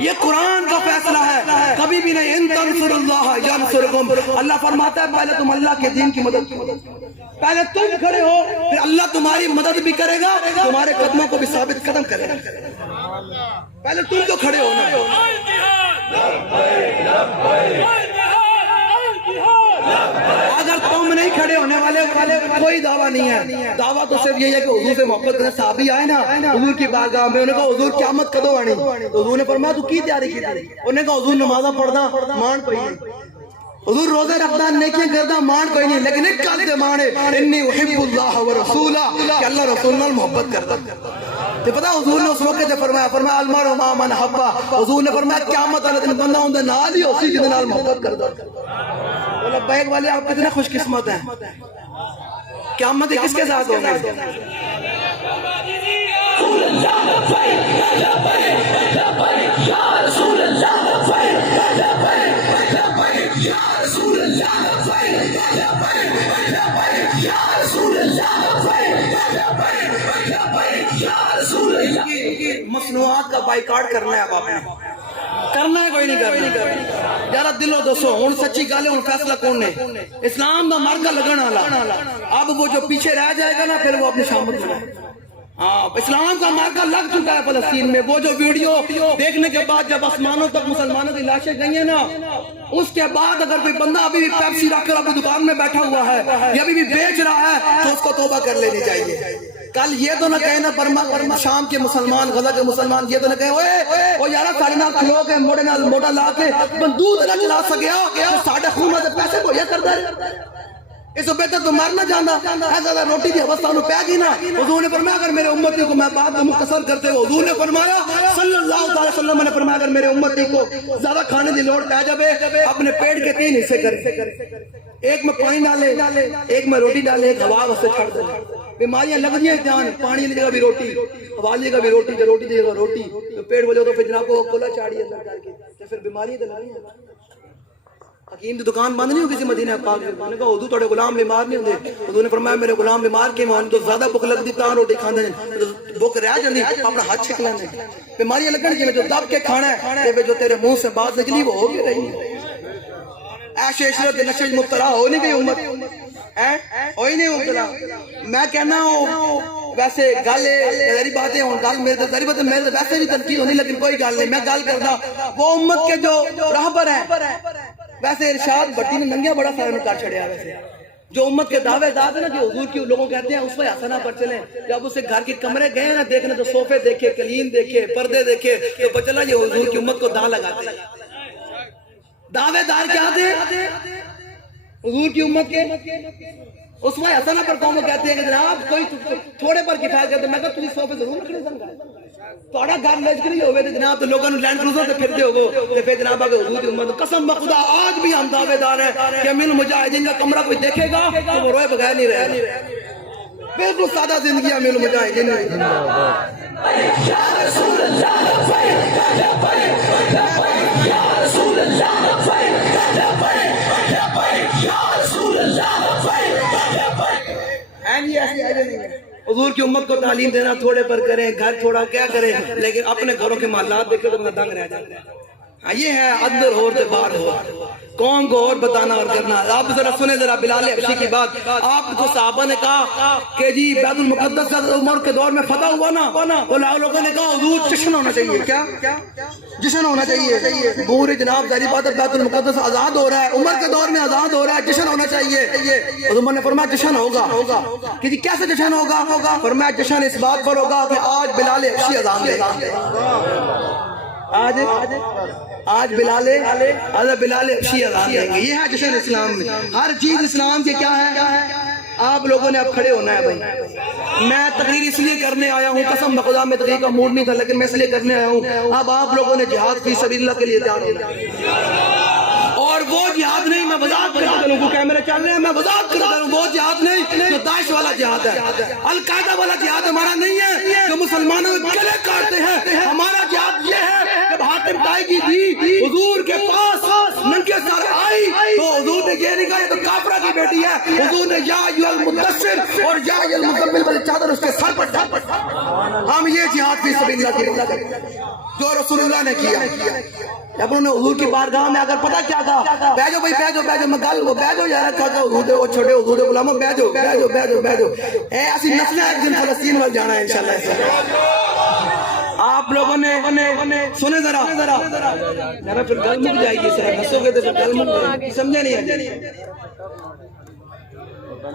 یہ قرآن کا فیصلہ ہے، کبھی بھی نہیں. ان تنصر اللہ ینصرکم. اللہ فرماتا ہے پہلے تم اللہ کے دین کی مدد کرو، پہلے تم کھڑے ہو پھر اللہ تمہاری مدد بھی کرے گا، تمہارے قدموں کو بھی ثابت قدم کرے گا. پہلے تم تو کھڑے ہونا. اگر تم نہیں کھڑے ہونے والے کوئی دعویٰ نہیں ہے. دعویٰ تو صرف یہ ہے کہ حضور سے محبت کرنے. صحابی آئے نا حضور کی بارگاہ میں، انہوں نے کہا حضور قیامت کدو آنی؟ تو حضور نے فرمایا تو کی تیاری کی؟ انہوں نے کہا حضور نمازہ پڑھنا مان کوئی نہیں، حضور روزے رکھنا نیکیاں کرنا مان کوئی نہیں، لیکن ایک کل دے مانے انی احب اللہ ورسولہ کہ اللہ رسول اللہ محبت کرتا. تو پتا حضور نے اس موقع سے فرمایا المرء مع من احب. حضور نے فرمایا قیامت والے دن بندہ اون دے نال ہی اسی جے نال محبت کردا. لبیک والے آپ کتنے خوش قسمت ہیں. قیامت کس کے ساتھ ہوگی؟ مصنوعات کا بائیکاٹ کرنا ہے. اب آپ نے کرنا ہے کوئی نہیں کرنا. یار دل و دوستو ہوں سچی گل ہے، ہوں فیصلہ کون نے؟ اسلام دا مارکا لگن والا. اب وہ جو پیچھے رہ جائے گا نا پھر وہ اپنی شامت کرے. ہاں اسلام کا مارکا لگ چکا ہے فلسطین میں. وہ جو ویڈیو دیکھنے کے بعد جب آسمانوں تک مسلمانوں کی لاشیں گئی ہیں نا، اس کے بعد اگر کوئی بندہ ابھی بھی پیپسی رکھ کر اپنی دکان میں بیٹھا ہوا ہے یا ابھی بھی بیچ رہا ہے تو اس کو توبہ کر لینی چاہیے. کل یہ تو نہ کہے نا برما شام کے مسلمان، غزہ کے مسلمان یہ تو نہ کہے اوے یارا ساڑے نال کھلو کے موڑے نال موٹا لا کے بندوق نہ چلا سکیا ساڑے خون سے پیسے بویا کرتا ہے. اس بہتر تو مرنا جانا ایسا روٹی کی حوث سانو پہ گی نا. حضور نے فرمایا اگر میرے امتی کو میں بات مختصر کرتے ہو، حضور نے فرمایا صلی اللہ علیہ وسلم نے فرمایا اگر میرے امتی کو زیادہ کھانے کی لوڑ پہ جائے اپنے پیٹ کے 3 حصے کرے. ایک میں پانی ڈالے، ایک میں روٹی ڈالے، ایک ہوا واسطے چھڑ دے. بیماریاں لگ جائیں جان، پانی کی جگہ بھی روٹی، ہوا کی جگہ بھی روٹی، روٹی کی جگہ روٹی، پیٹ بولے تو پھر جناب کو کھلا چاڑی اندر کر کے پھر بیماری تو نہیں ہے. حکیم دی دکان بند نہیں ہو کسی مدینہ پاک میں. انہوں نے کہا حضور تھوڑے غلام بیمار نہیں ہوندے. حضور نے فرمایا میرے غلام بیمار کے مان تو زیادہ بھوک لگدی تاں روٹی کھاندے نے, بھوک رہ جاندی اپنا ہاتھ چھک لیندے. بیماریاں لگن جے جو دب کے کھانا ہے تے جو تیرے منہ سے بات نکلی وہ ہو گئی رہی. عیش عشرت نشے مبتلا ہو نہیں گئی امت, ہوئی نہیں مبتلا. میں کہنا ہوں ویسے گل ظاہری باتیں ہوں, گل میرے ظاہری باتیں میرے ویسے بھی تنقید ہونی لیکن کوئی گل نہیں. میں گل کردا وہ امت کے جو راہبر ہیں, ویسے ارشاد بھٹی نے ننگیا بڑا سارا کر چھڑیا. ویسے جو امت کے دعوے دار ہیں نا کہ حضور کی لوگوں کہتے ہیں اس میں حسنہ پر چلیں, جب اسے گھر کے کمرے گئے نا دیکھنے تو صوفے دیکھے, قلین دیکھے, پردے دیکھے تو بچلا یہ حضور کی امت کو داں لگاتے ہیں. دعوے دار کیا تھے حضور کی امت کے؟ اس میں حسنہ پر قوم کہتے ہیں کہ جناب کوئی تھوڑے پر کفایت کرتے. میں کہا تجھے صوفے ضرور رکھنے تھوڑا گھر لج کے نہیں ہوئے تھے جناب, تو لوگوں نے لینڈ کروزر سے پھرتے ہوگو تو پھر جناب آگے حضور کی امت. قسم بخدا آج بھی ہم دعوے دار ہیں کہ امین المجاہدین کا کمرہ کوئی دیکھے گا تو وہ روئے بغیر نہیں رہے گا. بالکل سادہ زندگی امین المجاہدین. یا رسول اللہ حضور کی امت کو تعلیم دینا تھوڑے پر کریں, گھر تھوڑا کیا کریں, لیکن اپنے گھروں کے محلات دیکھے تو دنگ رہ جاتا ہے. یہ ہے ادر ہور تے بار ہور, قوم کو اور بتانا اور کرنا. آپ ذرا سنیں ذرا بلال حبشی کی بات. آپ کو صحابہ نے کہا کہ جی بیت المقدس کا عمر کے دور میں فتح ہوا نا, تو لوگوں نے کہا حضور جشن ہونا چاہیے. کیا جشن ہونا چاہیے. پوری جناب ظاہری بات ہے بیت المقدس آزاد ہو رہا ہے, عمر کے دور میں آزاد ہو رہا ہے, جشن ہونا چاہیے. عمر نے فرمایا جشن ہوگا. کہ جی کیسے جشن ہوگا؟ فرمایا جشن اس بات پر ہوگا کہ آج بلال حبشی اذان دے گا. آج بلال حبشی اذان دیں گے. یہ ہے جشن اسلام میں. ہر چیز اسلام کے کیا ہے. آپ لوگوں نے اب کھڑے ہونا ہے بھائی. میں تقریر اس لیے کرنے آیا ہوں, قسم بخدا میں تقریر کا موڈ نہیں تھا لیکن میں اس لیے کرنے آیا ہوں. اب آپ لوگوں نے جہاد فی سبیل اللہ کے لیے تیار ہونا ہے. اور وہ جہاد نہیں, میں وضاحت کرتا ہوں کو کیمرے چل رہے ہیں, میں وضاحت کرتا ہوں وہ جہاد نہیں جو داعش والا جہاد ہے, القاعدہ والا جہاد ہمارا نہیں ہے جو مسلمانوں کے گلے کاٹتے ہیں. ہمارا جہاد یہ ہے جب حاتم طائی کی تھی حضور کے پاس ننگے سر آئی تو حضور نے یہ نہیں کہا یہ تو کافرہ کی بیٹی ہے. حضور نے یا ایھا المدثر اور یا ایھا المزمل والی چادر اس کے سر پر ڈال. ہم یہ جہاد فی سبیل اللہ کی جو رسول اللہ نے کیا. جب انہوں نے حضور کی بارگاہ میں اگر پتہ کیا کہا, بیجو بھائی بیجو میں گل وہ بیجو یار کہا حضور دے وہ چھوٹے حضور دے غلاموں بیجو اے اسی نسل ایک دن فلسطین وال جانا ہے انشاءاللہ. آپ لوگوں نے سنے ذرا پھر گل مک جائے گی, سر ہنسو گے تو پھر گل مک جائے گی, سمجھے نہیں ہے.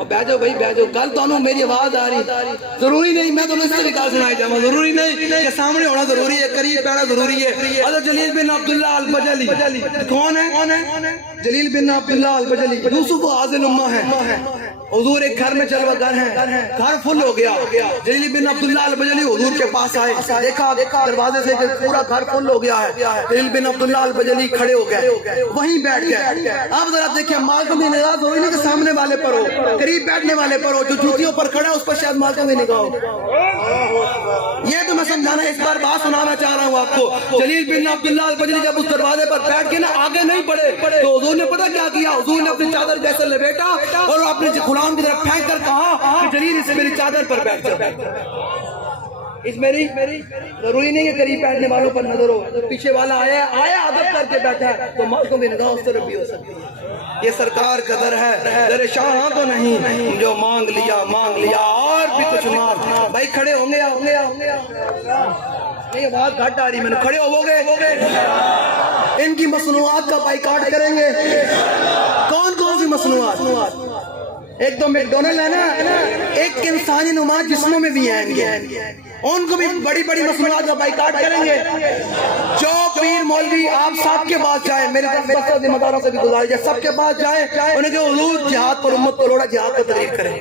بیجو بھائی بیجو, گل تو میری آواز آ رہی ضروری نہیں میں تو اس سے نکال سنائی جاؤں, ضروری نہیں کہ سامنے ہونا ضروری ہے, قریب بیٹھنا ضروری ہے. حضرت جلیل بن عبداللہ البجلی کون ہے؟ جلیل بن عبداللہ البجلی یوسف حاضر امہ ہے. حضور ایک گھر میں چلوا گھر ہے, گھر فل ہو گیا. جلیل بن عبداللہ البجلی حضور کے پاس آئے, دیکھا دروازے سے کہ پورا گھر فل ہو گیا ہے. جلیل بن عبداللہ البجلی کھڑے ہو گئے, وہیں بیٹھ گئے. اب ذرا دیکھیں مالکم کی نگاہ ہوئی نہیں کہ سامنے والے پر ہو, قریب بیٹھنے والے پر ہو, جو جوتیوں پر کھڑا ہے اس پر شاید مالکم کی نگاہ ہو. یہ تو میں سمجھانا اس بار بات سنانا چاہ رہا ہوں آپ کو. جلیل بن عبداللہ البجلی جب اس دروازے پر بیٹھ کے نا آگے نہیں بڑھے تو حضور نے پتہ کیا کیا, حضور نے اپنی چادر جیسے لپیٹا اور اپنے غلام کی طرف پھینک کر کہا کہ جلیل اسے میری چادر پر بیٹھ جا. اس میری ضروری نہیں ہے قریب بیٹھنے والوں پر نظر ہو, پیچھے والا آیا ادب کر کے بیٹھا ہے تو مالکوں کی نگاہ اس طرف بھی ہو سکتی ہے. یہ سرکار کا در ہے, در شاہ تو نہیں, جو مانگ لیا اور بھی کچھ مانگ. بھائی کھڑے ہوں گے نہیں بات گھٹ آ رہی, میں نے کھڑے ہو گے. ان کی مصنوعات کا بائیکاٹ کریں گے. کون سی مصنوعات؟ ایک تو میکڈونلڈ ہے نا, ایک انسانی نما جسموں میں بھی ہیں, ان کو بھی بڑی مصنوعات کا بائیکاٹ کریں گے. جو پیر مولوی آپ سب کے پاس جائیں, میرے طرف ذمہ داروں سے بھی گزارش ہے, سب کے پاس جائیں, انہیں کہ حضور جہاد پر امت کو لوڑا, جہاد کا تحریک کریں.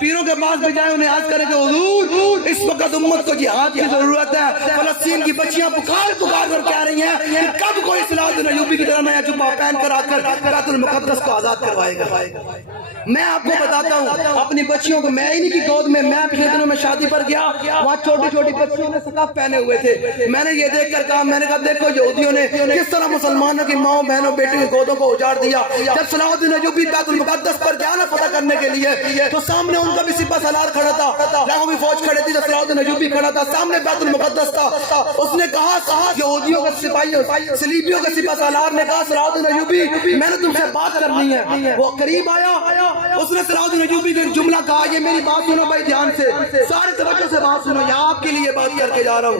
پیروں کے پاس بھی جائیں, انہیں عرض کریں کہ حضور اس وقت امت کو جہاد کی ضرورت ہے. فلسطین کی بچیاں پکار کر کہہ رہی ہیں کہ کب کوئی اصلاح دن یوپی کی طرح نیا جبہ پہن کر آ کر بیت المقدس کو آزاد کروائے گا. میں آپ کو بتاتا ہوں اپنی بچیوں کو, میں انہی کی گود میں پچھلے دنوں میں شادی پر گیا, وہاں چھوٹی بچیوں نے سکاف پہنے ہوئے تھے. میں نے یہ دیکھ کر کہا, میں نے کہا دیکھو یہودیوں نے کس طرح مسلمانوں کی ماں بہنوں بیٹوں کی گودوں کو اجاڑ دیا. جب صلاح الدین ایوبی بیت المقدس پر گیا نا فتح کرنے کے لیے تو سامنے ان کا بھی سپہ سالار کھڑا تھا, لاکھوں کی فوج کھڑی تھی, تو صلاح الدین ایوبی کھڑا تھا, سامنے بیت المقدس تھا. اس نے کہا یہودیوں کے سپاہیوں صلیبیوں کے سپہ سالار نے کہا صلاح الدین ایوبی میں نے تم سے بات کرنی ہے. وہ قریب آیا, اس نے صلاح الدین ایوبی کو ایک جملہ کہا, یہ میری بات سنو بھائی دھیان سے, سارے توجہ سے بات سنو, یہ آپ کے لیے بات کر کے جا رہا ہوں,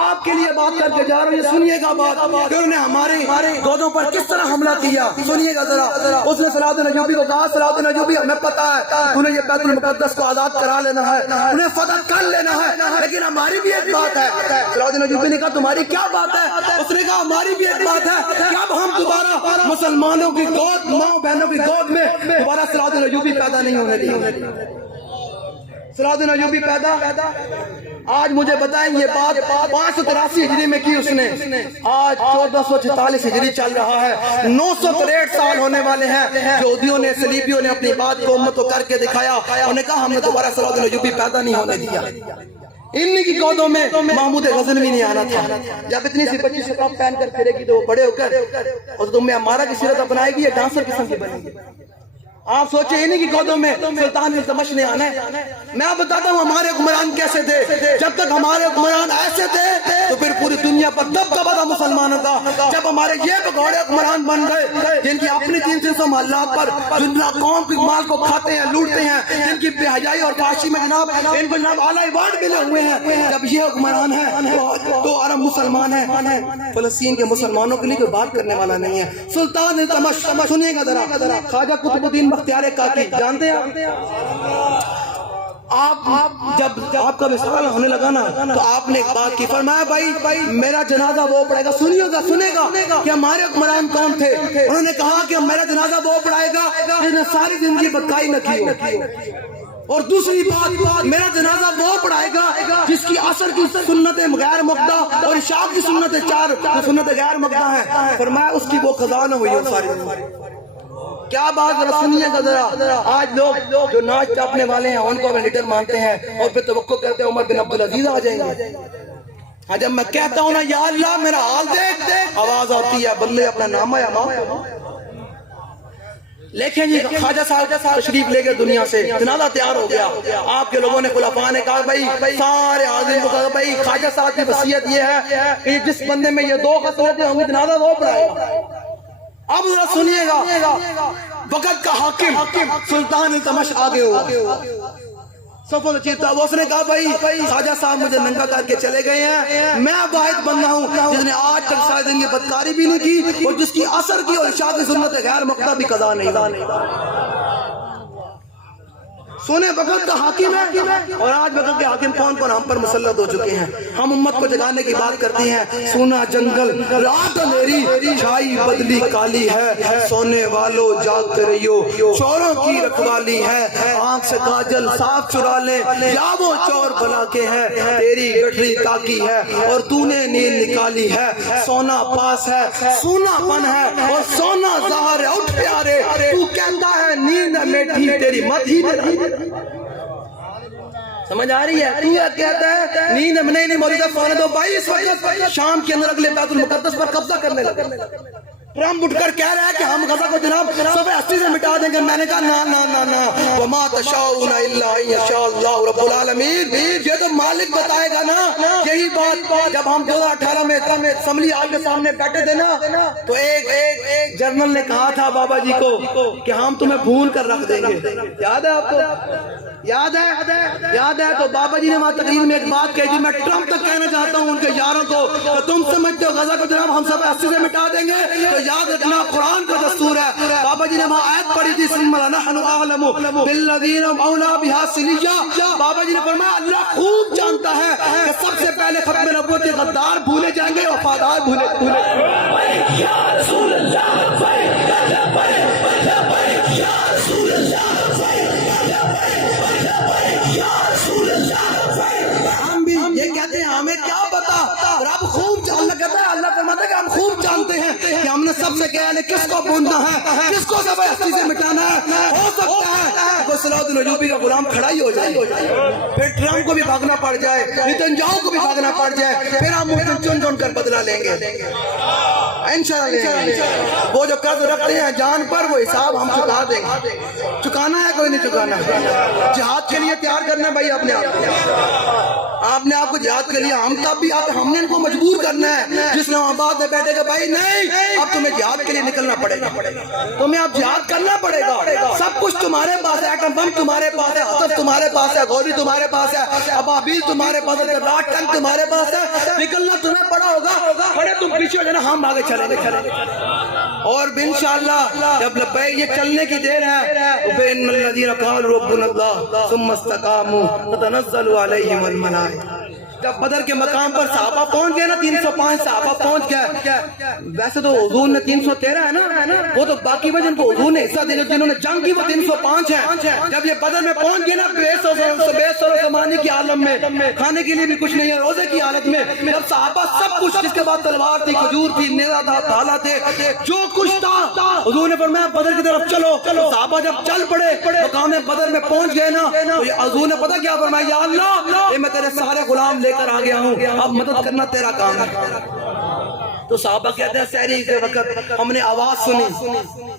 آپ کے لیے بات کر کے جا رہا ہوں, یہ سنیے گا بات کہ انہوں نے ہمارے گودوں پر کس طرح حملہ کیا. سنیے گا ذرا. اس نے صلاح الدین ایوبی کو کہا صلاح الدین ایوبی ہمیں پتا ہے انہیں یہ بیت المقدس کو آزاد کرا لینا ہے, انہیں فتح کر لینا ہے, لیکن ہماری بھی ایک بات ہے. صلاح الدین ایوبی نے کہا تمہاری کیا بات ہے؟ اس نے کہا ہماری بھی ایک بات ہے کہ اب ہم دوبارہ مسلمانوں کی گود, ماں بہنوں کی گود میں دوبارہ صلاح الدین ایوبی پیدا نہیں ہونے دیں گے. صلاح الدین ایوبی پیدا, آج مجھے بتائیں یہ بات 583 ہجری میں کی اس نے, آج 1446 ہجری چل رہا ہے, 963 سال ہونے والے ہیں. یہودیوں نے صلیبیوں نے اپنی بات کو امت کو کر کے دکھایا, انہوں نے کہا ہم نے دوبارہ صلاح الدین ایوبی پیدا نہیں ہونے دیا. انہی کی گودوں میں محمود غزنوی نہیں آنا تھا. جب اتنی سی بچی سے ٹاپ پہن کر پھرے گی تو وہ بڑے ہو کر اور تمہیں ہمارا کی سیرت اپنائے گی, یہ ڈانسر قسم کی بنے گی. آپ سوچیں انہی کی گودوں میں سلطان التمش نے آنا ہے. میں آپ بتاتا ہوں ہمارے حکمران کیسے تھے. جب تک ہمارے حکمران ایسے تھے تو پھر پوری دنیا پر دبدبہ تھا مسلمانوں کا. جب ہمارے یہ بگوڑے حکمران بن گئے جن کی اپنی 300 محلات پر جن قوم کی مال کو کھاتے ہیں, لوٹتے ہیں, جن کی بے حیائی اور فحاشی میں جناب ان کو جناب اعلیٰ ایوارڈ ملے ہوئے ہیں, جب یہ حکمران ہیں تو عرب مسلمان ہیں, فلسطین کے مسلمانوں کے لیے کوئی بات کرنے والا نہیں ہے. سلطان التمش, سنیے گا ذرا, خواجہ قطب الدین بختیار کاکی جانتے ہیں آپ؟ جب آپ کا وصال ہونے لگا نا تو آپ نے ایک بات کی, فرمایا بھائی میرا جنازہ وہ پڑھائے گا. سنے گا کہ ہمارے حکمران کون تھے. انہوں نے کہا کہ میرا جنازہ وہ پڑھائے گا جس نے ساری زندگی بدکاری نہ کی ہو, اور دوسری بات میرا جنازہ وہ پڑھائے گا جس کی اثر کی سنت غیر مقدہ اور اشاعت کی سنت 4 سنت غیر مقدہ ہیں. فرمایا اس کی وہ قضا نہ ہوئی ہو ساری زندگی. کیا بات ذرا سنیے گا ذرا. آج لوگ جو ناچ چاپنے والے ہیں ان کو اپنے لیڈر مانتے ہیں اور پھر توقع کرتے ہیں عمر بن عبدالعزیز آ جائیں گے. جب میں کہتا ہوں نا یا اللہ میرا حال دیکھ, آواز آتی ہے بلے اپنا نام یا ماں. لیکن جی خواجہ صاحب تشریف لے گئے دنیا سے, جنازہ تیار ہو گیا. آپ کے لوگوں نے خلفاء نے کہا بھائی سارے حاضرین کو کہا بھائی خواجہ صاحب کی وصیت یہ ہے کہ جس بندے میں یہ 2 خصلتیں تھے ہمیں جنازہ وہ پڑھائے گا. اب ذرا سنیے گا, وقت کا حاکم سلطان التمش آگے ہوا, صفوں سے چیتا. وہ اس نے کہا بھائی خواجہ صاحب مجھے ننگا کر کے چلے گئے ہیں, میں واحد بندہ ہوں جس نے آج تک ساری زندگی بدکاری بھی نہیں کی اور جس کی اثر کی اور اشاعت کی سنت غیر مقدہ بھی قضا نہیں. سونے وقت کا حاکم ہے, اور آج وقت کے حاکم کون ہم پر مسلط ہو چکے ہیں. ہم امت کو جگانے کی بات کرتے ہیں. سونا جنگل رات میری چھائی بدلی کالی ہے, سونے والوں جاگتے رہیو چوروں کی رکھوالی ہے. آنکھ سے کاجل صاف چرا لے یا وہ چور بلا کے ہے, تیری گٹھری تاکی ہے اور تو نے نیند نکالی ہے. سونا پاس ہے, سونا پن ہے اور سونا ظاہر ہے. اٹھ پیارے تو کہتا ہے نیند میٹھی تیری مت ہی نہیں. سمجھ آ رہی ہے؟ تو یہ کہتا ہے نیند میں نہیں موجودہ فانے دو بھائی. اس وقت شام کے اندر اگلے بیت المقدس پر قبضہ کرنے لگے. ٹرمپ اٹھ کر کہہ رہا ہے کہ ہم غزہ کو جناب صفحہ 80 سے مٹا دیں گے. میں نے کہا نا وما تشاؤون الا ان یشاء اللہ رب العالمین. یہ تو مالک بتائے گا نا. یہی بات جب ہم 2018 میں اسمبلی ہال کے سامنے بیٹھے تھے نا تو ایک جنرل نے کہا تھا بابا جی کو کہ ہم تمہیں بھون کر رکھ دیں گے. یاد ہے آپ کو؟ یاد ہے. تو بابا جی نے وہاں تقریر میں ایک بات کہی تھی. میں ٹرمپ تک کہنا چاہتا ہوں ان کے یاروں کو کہ تم سمجھتے ہو غزہ کو جناب ہم صفحہ 80 سے مٹا دیں گے, تو یاد رکھنا قرآن کا دستور ہے. بابا جی نے وہاں آیت پڑھی تھی ثم لنحن اعلم بالذین اولی بہا صلیہ. بابا جی نے فرمایا اللہ خوب جانتا ہے کہ سب سے پہلے ختم نبوت کے غدار بھولے جائیں گے, وفادار بھولے. یا رسول اللہ ہم یہ کہتے ہیں ہمیں کیا پتا. رب خوب اللہ کہتا ہے, اللہ فرماتا ہے کہ ہم خوب جانتے ہیں کہ ہم نے سب سے کہا ہے کس کو بھوننا ہے, کس کو صفحہ 80 سے مٹانا ہے. ہو سکتا ہے صلاح الدین ایوبی کا غلام کھڑا ہی ہو جائے, پھر ٹرمپ کو بھی بھاگنا پڑ جائے, نتنیاہو کو بھی بھاگنا پڑ جائے, پھر ہم ممکن چن چن کر بدلہ لیں گے انشاءاللہ. وہ جو قرض رکھتے ہیں جان پر وہ حساب ہم چکا دیں گے. چکانا ہے کوئی نہیں چکانا. جہاد کے لیے تیار کرنا ہے بھائی اپنے آپ نے آپ کو جہاد کے لیے. ہم تب بھی آتے, ہم نے ان کو مجبور کرنا ہے. جس اسلام آباد میں بیٹھے گا بھائی نہیں اب تمہیں جہاد کے لیے نکلنا پڑے گا, تمہیں اب جہاد کرنا پڑے گا. سب کچھ تمہارے پاس ہے, ایٹم بم تمہارے پاس ہے, ہدف تمہارے پاس ہے, گولی تمہارے پاس ہے, ابابیل تمہارے پاس ہے, راٹ ٹنگ تمہارے پاس ہے. نکلنا تمہیں پڑا ہوگا. کھڑے تم پیچھے ہو جانا, ہم آگے چلیں گے. اور انشاءاللہ جب لبیک یہ چلنے کی دیر ہے, وَإِنَّ الَّذِينَ قَالُوا رَبُّنَا اللَّهُ ثُمَّ اسْتَقَامُوا تَتَنَزَّلُ عَلَيْهِمُ الْمَلَائِكَةُ. جب بدر کے مقام پر صحابہ پہنچ گئے نا, 305 صحابہ پہنچ گئے. ویسے تو حضور نے 313 ہے نا, وہ تو باقی میں جن کو حضور نے حصہ دیا جنہوں نے جنگ کی وہ 305 ہیں. جب یہ بدر میں پہنچ گئے نا بے سر زمانے کی عالم میں, کھانے کے لیے بھی کچھ نہیں ہے, روزے کی حالت میں, جب صحابہ سب کچھ, جس کے بعد تلوار تھی, کھجور تھی, نیزہ تھا, بھالا تھے, جو کچھ تھا, حضور نے فرمایا بدر کی طرف چلو. صحابہ جب چل پڑے مقام بدر میں پہنچ گئے نا, تو یہ حضور نے پتہ کیا فرمایا, یا اللہ یہ میں تیرے سارے غلام لے کر آ گیا ہوں, اب مدد کرنا تیرا کام ہے. تو صحابہ کہتے ہیں سحری کے وقت ہم نے آواز سنی,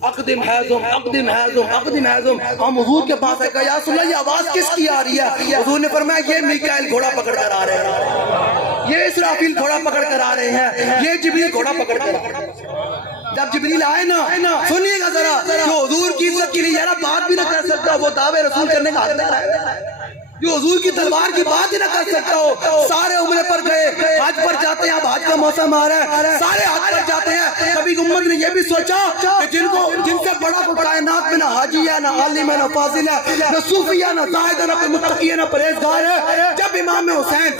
اقدم حیزم اقدم حیزم اقدم حیزم. ہم حضور کے پاس آئے, کہا یا رسول اللہ یہ آواز کس کی آ رہی ہے؟ حضور نے فرمایا یہ میکائیل گھوڑا پکڑ کر آ رہے ہیں, یہ اسرافیل گھوڑا پکڑ کر آ رہے ہیں, یہ جبریل گھوڑا پکڑ کر آ رہے ہیں. جب جبریل آئے نا, سنیے گا ذرا, جو حضور کی عزت کے لیے یارا بات بھی نہ کر سکتا, وہ دعوے رسول کرنے کا حقدار ہے. جو حضور کی تلوار کی بات ہی نہ کر سکتا ہو. سارے عمرے پر گئے, حج پر جاتے ہیں, اب حج کا موسم آ رہا ہے, سارے حج پر جاتے ہیں. کبھی امت نے یہ بھی سوچا کہ جن سے بڑا کوئی کائنات میں نہ حاجی ہے, نہ عالم ہے, نہ فاضل ہے, نہ صوفی ہے, نہ زاہد ہے, نہ متقی ہے, نہ پرہیزگار ہے. جب امام حسین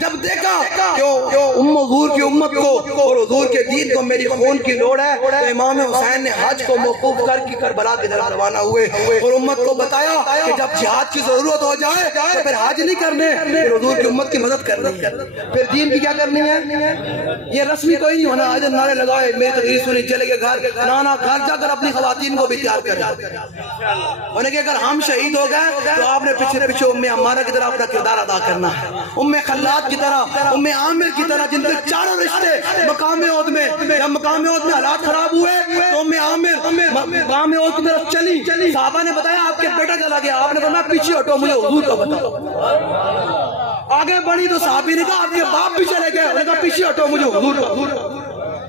جب دیکھا کہ حضور کی امت کو اور حضور کے دین کو میری خون کی لوڑ ہے, تو امام حسین نے حج کو موقوف کر کے کربلا کی طرف روانہ ہوئے اور امت کو بتایا کہ جب جہاد کی ضرورت ہو جائے تو پھر حج نہیں کرنے, پھر حضور کی امت کی مدد کرنی ہے, پھر دین کی کیا کرنی ہے. یہ رسمی کوئی نہیں ہونا آج نعرے لگائے میری تقریر سنی چلے گئے گھر, نانا گھر جا کر اپنی خواتین کو بھی تیار کریں. انہیں کہ اگر ہم شہید ہو گئے تو آپ نے پیچھے پیچھے ام عمارہ کی طرح اپنا کردار ادا کرنا ہے, ام خلاد کی طرح, ام عامر کی طرح, جن کے چاروں رشتے مقام عہد میں, جب مقام عہد میں حالات خراب ہوئے تو ام عامر مقام عہد کی طرف چلی. صحابہ نے بتایا آپ کے بیٹا چلا گیا, آپ نے فرمایا پیچھے ہٹو مجھے حضور کا بتاؤ. آگے بڑھی تو صحابی نے کہا آپ کے باپ بھی چلے گئے, انہوں نے کہا پیچھے ہٹو مجھے حضور کا.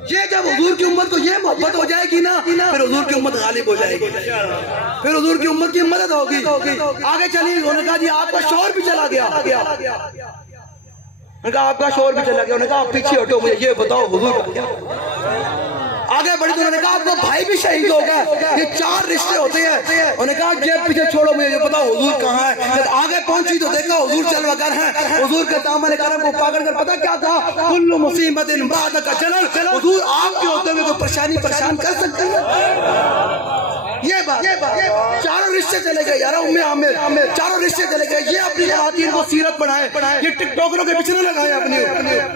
یہ جب حضور کی امت کو یہ محبت ہو جائے گی نا, پھر حضور کی امت غالب ہو جائے گی, پھر حضور کی امت کی مدد ہوگی. آگے چلی, انہوں نے کہا جی آپ کا شوہر بھی چلا گیا, انہوں نے کہا آپ کا شوہر بھی چلا گیا, انہوں نے کہا آپ پیچھے ہٹو مجھے یہ بتاؤ حضور کا کیا. آگے بڑھی تو انہوں نے کہا آپ کا بھائی بھی شہید ہو گیا, یہ 4 رشتے ہوتے ہیں. انہوں نے کہا جیب پیچھے چھوڑو مجھے یہ بتاؤ حضور کہاں ہے. جب آگے پہنچی تو دیکھا حضور چل وگر ہیں, حضور کے دامن کرم کو پکڑ کر پتہ کیا کہا, کل مصیبت بعدک جلل. حضور آپ کے ہوتے ہوئے تو پریشان کر سکتے ہیں. یہ بات 4 رشتے چلے گئے یار, ام عامر 4 رشتے چلے گئے. یہ اپنی خواتین کو سیرت بنائے, یہ ٹک ٹاکروں کے پیچھے نہ لگائے اپنی.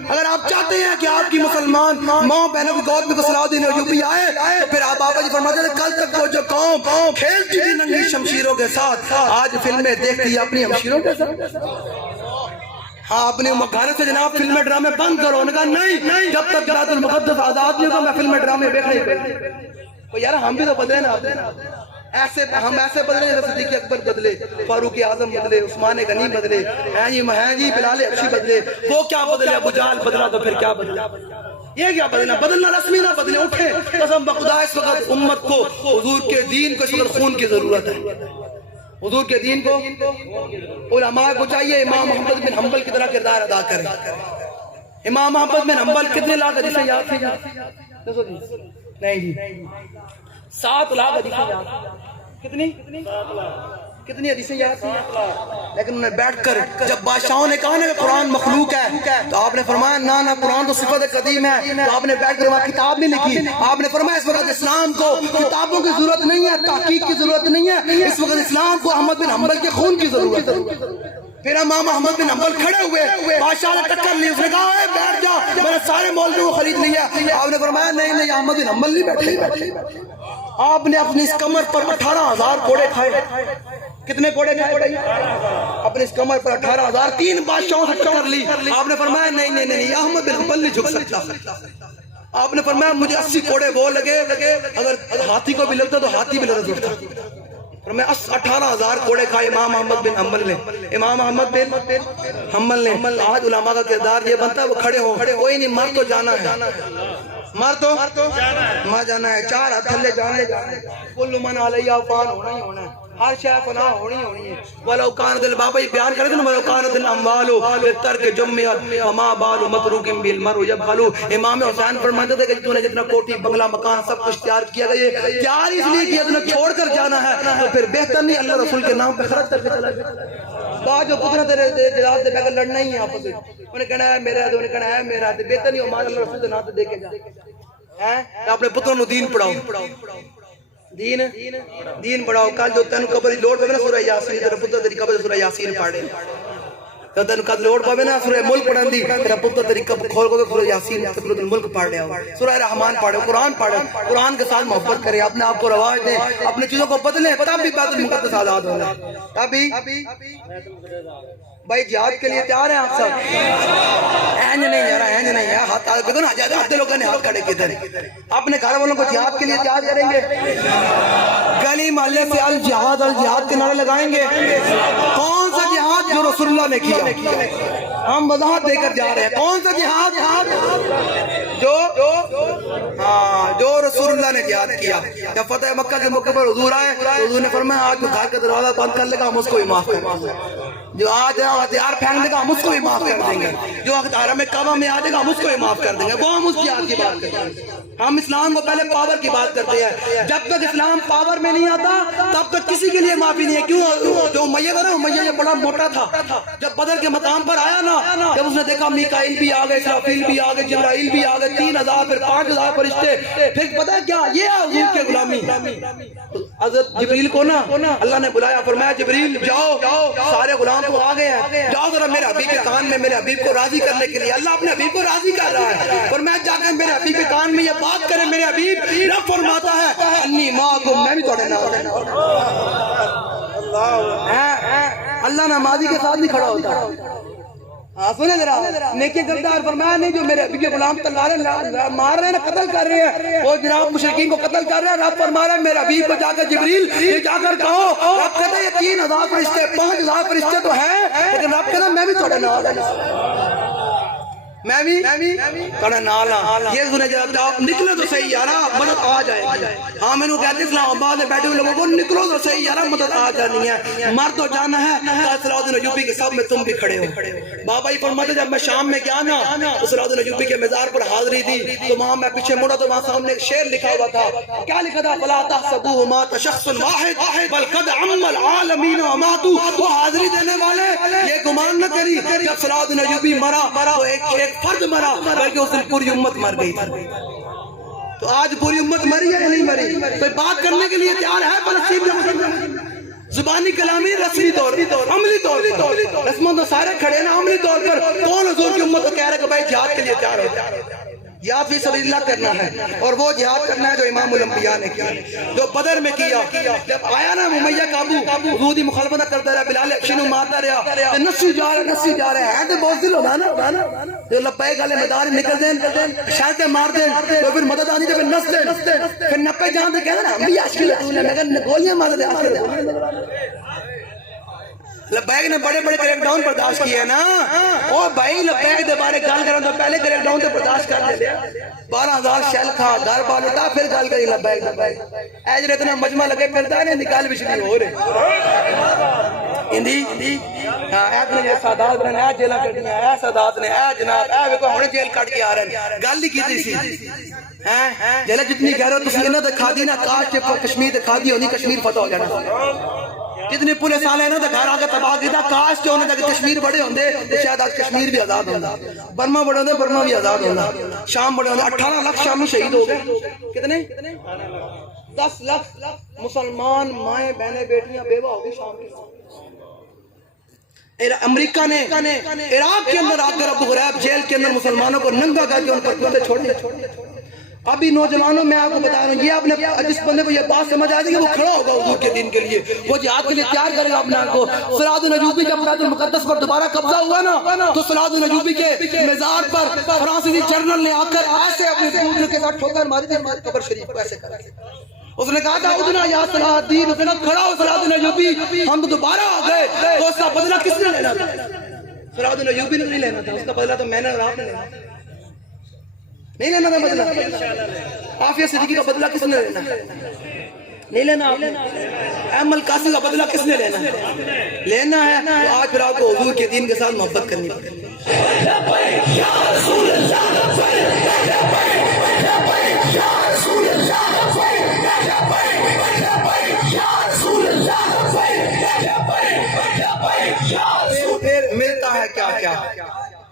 اگر آپ چاہتے ہیں کہ آپ کی مسلمان ماں بہنوں کی گود میں صلاح الدین ایوبی آئے, تو پھر آپ بابا جی فرماتے ہیں کل تک وہ جو قوم کھیلتی تھی ننگی شمشیروں کے ساتھ, آج فلمیں دیکھتی ہے اپنی ہمشیروں کے ساتھ. ہاں اپنے گھر سے جناب فلمیں ڈرامے بند کرو. انہوں نے کہا نہیں, جب تک بیت المقدس آزاد نہیں ہوگا میں فلمیں ڈرامے دیکھ نہیں. یار ہم بھی تو بدلے نا, ہم ایسے بدلے جیسے صدیق اکبر بدلے, فاروق اعظم بدلے, عثمان غنی بدلے, ہیں جی بلال حبشی بدلے. وہ کیا بدلے, ابو جہل بدلا تو پھر کیا بدلا. یہ کیا بدلنا رسمی نہ بدلے. اٹھے قسم بخدا اس وقت امت کو حضور کے دین کو اس وقت خون کی ضرورت ہے. حضور کے دین کو علماء کو چاہیے امام محمد بن حنبل کی طرح کردار ادا کریں. امام محمد بن حنبل کتنے لاکھ حدیثیں یاد تھی؟ نہیں جی 7 لاکھ حدیثیں یاد. کتنی حدیثیں یاد تھی, لیکن انہیں بیٹھ کر جب بادشاہوں نے کہا نا کہ قرآن مخلوق ہے, تو آپ نے فرمایا نہ قرآن تو صفت قدیم ہے. تو آپ نے بیٹھ کر وہاں کتاب نہیں لکھی. آپ نے فرمایا اس وقت اسلام کو کتابوں کی ضرورت نہیں ہے, تحقیق کی ضرورت نہیں ہے, اس وقت اسلام کو احمد بن حنبل کے خون کی ضرورت ہے. پھر امام احمد بن حنبل کھڑے ہوئے, بادشاہ نے ٹکر لی, اس نے کہا اے بیٹھ جا, میں نے سارے مولویوں کو خرید لیا. آپ نے فرمایا نہیں احمد بن حنبل نہیں بیٹھے. آپ نے اپنی اس کمر پر 18,000 کوڑے کھائے. کتنے کوڑے کھائے؟ اپنے اس کمر پر 18,000. 3 بادشاہوں سے ٹکر لی. آپ نے فرمایا نہیں نہیں نہیں, احمد بن حنبل نہیں جھک سکتا. آپ نے فرمایا مجھے 80 کوڑے وہ لگے, اگر ہاتھی کو بھی لگتا تو ہاتھی بھی لڑ اٹھتا. میں 18,000 کوڑے کھائے امام احمد بن حنبل نے. امام احمد بن حنبل نے. آج علماء کا کردار یہ بنتا ہے وہ کھڑے ہوں, کوئی نہیں مر تو جانا ہے, مر تو جانا ہے, 4 ہاتھ تھلے جانا ہے. کل من علیہ فان ہونا ہی ہونا ہے, ہر شے فنا ہونی ہونی ہے. ولو کان دل بابا یہ بیان کرے نا, ولو کان دل اموالو ترک جمعیت وما بال متروک بالمرء یبخلو. امام حسین فرماتے تھے کہ تو نے جتنا کوٹھی بنگلہ مکان سب کچھ تیار کیا گیا, تیار اس لیے کیا تو نے چھوڑ کر جانا ہے, تو پھر بہتر نہیں اللہ رسول کے نام پہ خرچ کر کے چلا گیا. کہا جو پتنا تیرے جلال سے بغیر لڑنا ہی ہے آپس میں, انہیں کہنا ہے میرا, انہیں کہنا ہے میرا, بہتر نہیں ہو مان اللہ رسول کے نام سے دے کے جا. اپنے پتروں نو دین پڑھاؤ, دین پڑھاؤ. کل جو تینوں قبر لوڑ پہ نا سورہ یاسین, تیرا پتر تیری قبر سورہ یاسین پڑھے. تو تینوں کل لوڑ پہ نا سورہ ملک پڑھن دی, تیرا پتر تیری قبر کھول کو سورہ یاسین سورہ ملک پڑھ لیا. سورہ رحمان پڑھو, قرآن پڑھو, قرآن کے ساتھ محبت کریں, اپنے آپ کو رواج دیں, اپنی چیزوں کو بدلیں, تب بھی بیت المقدس آزاد ہونا. تبھی بھائی جہاد کے لیے تیار ہیں آپ سب؟ اینج نہیں جا رہا, اینج نہیں ہے, ہاتھ دیکھو نا, آدھے لوگوں نے ہاتھ کھڑے کدھر. اپنے گھر والوں کو جہاد کے لیے تیار کریں گے, گلی محلے سے الجہاد کے نعرے لگائیں گے. کون سا جہاد جو رسول اللہ نے کیا, ہم وضاحت دے کر جا رہے ہیں. کون سا جہاد جو رسول اللہ نے جہاد کیا. جب فتح مکہ کے موقع پر حضور آئے, حضور نے فرمایا آج جو گھر کا دروازہ بند کر لے گا ہم اس کو بھی معاف کر دیں گے, جو آج ہتھیار پھینک دے گا ہم اس کو بھی معاف کر دیں گے, جو حرم کعبہ میں آ جائے گا ہم اس کو بھی معاف کر دیں گے. وہ ہم اس جہاد کی بات کرتے ہیں. ہم اسلام کو پہلے پاور کی بات کرتے ہیں. جب تک اسلام پاور میں نہیں آتا تب تک کسی کے لیے معافی نہیں ہے. کیوں؟ جو امیہ تھا نا, امیہ یہ بڑا موٹا تھا. جب بدر کے مقام پر آیا نا, جب اس نے دیکھا میکائیل بھی آ گئے, اسرافیل بھی آ گئے, جبرائیل بھی آ گئے, 3,000 پھر 5,000 فرشتے, پھر پتہ ہے کیا, یہ ہے حضور کے غلامی. حضرت جبریل کو نا اللہ نے بلایا, فرمایا جبریل جاؤ, سارے غلام تو آ گئے ہیں, جاؤ ذرا میرے حبیب کے کان میں میرے حبیب کو راضی کرنے کے لیے. اللہ اپنے حبیب کو راضی کر رہا ہے, اور میں جا کر میرے حبیب کے کان میں یہ بات کرے. میرے حبیب رب فرماتا ہے انی معکم, میں بھی توڑے نہ. اللہ نمازی کے ساتھ نہیں کھڑا ہوتا. سنے ذرا, نیکی گردار فرمایا نہیں جو میرے حبیب کے غلام تلواریں مار رہے ہیں نا, قتل کر رہے ہیں, وہ جناب مشرکین کو قتل کر رہے ہیں. رب فرما رہا ہے میرے حبیب کو جا کر جبریل یہ جا کر کہو. رب کہتا ہے یہ 3,000 فرشتے 5,000 فرشتے تو ہیں, لیکن رب کہتا ہے میں بھی توڑے نہ, میں بھی کڑا نالا. یہ سنے جاتا آپ نکلو تو صحیح یارا, مدد آ جائے گی. ہاں میں نے کہتے اسلام آباد میں بیٹھے ہوئے لوگوں کو نکلو تو صحیح یارا, مدد آ جانی ہے, مر تو جانا ہے. صلاح الدین ایوبی کے سب میں تم بھی کھڑے ہو. بابا ہی فرماتے جب میں شام میں گیا نا, صلاح الدین ایوبی کے مزار پر حاضری تھی, تو وہاں میں پیچھے مڑا تو وہاں سامنے ایک شعر لکھا ہوا تھا. کیا لکھا تھا؟ فلا تحسبوه مات شخص واحد بل قد عم العالمین وماتوا. وہ حاضری دینے والے یہ گمان نہ کری جب صلاح الدین ایوبی مرا تو ایک فرد مرا, بلکہ اس دن پوری امت مر گئی. تو آج پوری امت مری ہے یا نہیں مری؟ کوئی بات کرنے کے لیے تیار ہے فلسطین میں؟ زبانی کلامی رسمی طور عملی طور پر رسموں تو سارے کھڑے نا. عملی طور پر کون حضور کی امت کو کہہ رہا ہے کہ بھائی جہاد کے لیے تیار ہو؟ جہاد فی سبیل اللہ کرنا ہے, اور وہ جہاد کرنا ہے جو امام الانبیاء نے کیا, جو بدر میں کیا. جب آیا نا امیہ قابو, حضور دی مخالفت کرتا رہا, بلال حبشی نو مارتا رہا, نسی جا رہے ہیں تو بہت دل ہونا نا, جو لبیک والے میدان نکل دیں, شاید مار دیں, تو پھر مدد آنی تو پھر نس دیں, پھر نپے جان دے کہتے نا انبیاء اشکل رسول ہے, مگر گولیاں مار دے. لبیک نے بڑے بڑے کریک ڈاؤن برداشت کیے نا. او بھائی لبیک دے بارے گل کرن تو پہلے کریک ڈاؤن تے برداشت کر لے. 12,000 شیل کھا گھر بال اٹھا پھر گل کری لبیک. اے جڑے اتنا مجمع لگے پھردا نے نکال بچڑی ہو رہے اندی. ہاں اے نے سادات نے اے جیلاں کڈیاں, اے سادات نے اے جناب اے ویکھو ہن جیل کٹ کے آ رہے ہیں. گل ہی کیتی سی ہیں جیلے جتنی غیرت تسی انہاں تے کھا دی نا, کاش تے کشمیر تے کھا دی ہونی کشمیر فتح ہو جانا. جتنے پولیس والے ہیں نا گھر آ کے تباہ کیا, کاش جو انہیں کشمیر بڑے ہوندے تو شاید آج کشمیر بھی آزاد ہوتا, برما بڑے ہوندے برما بھی آزاد ہوتا, شام بڑے ہوندے. 18 لاکھ شامی شہید ہو گئے. کتنے؟ 10 لاکھ مسلمان مائیں بہنیں بیٹیاں بیوہ ہو گئی شام کے. امریکہ نے عراق کے اندر آ کر ابو غریب جیل کے اندر مسلمانوں کو ننگا کر کے ان پر کندے چھوڑ دیا. ابھی نوجوانوں میں آپ کو بتا رہا ہوں، یہ اپنے جس بندے کو یہ بات سمجھ آ جائے گی وہ کھڑا ہوگا حضور کے دین کے لیے، وہ جہاد کے لیے تیار کرے گا اپنے آپ کو۔ صراط النجوبی جب بیت المقدس پر دوبارہ قبضہ ہوا نا تو صراط النجوبی کے مزار پر فرانسیسی جنرل نے آ کر ایسے اپنے دوسرے کے ساتھ ٹھوکر ماری تھی، ہماری قبر شریف کو ایسے کرا، اس نے کہا تھا ادنا یا صلاح الدین، اس نے کہا کھڑا ہو صراط النجوبی، ہم تو دوبارہ آ گئے، تو اس کا بدلہ کس نے لینا تھا؟ صراط النجوبی نے نہیں لینا تھا، اس کا بدلہ تو میں نے اور آپ نے لینا تھا، نہیں لینا تھا بدلہ۔ عافیہ صدیقی کا بدلہ کس نے لینا؟ نہیں لینا آپ نے۔ احمد قاسم کا بدلہ کس نے لینا ہے؟ لینا ہے۔ تو آج پھر آپ کو حضور کے دین کے ساتھ محبت کرنی پڑے گی۔ پھر ملتا ہے کیا کیا،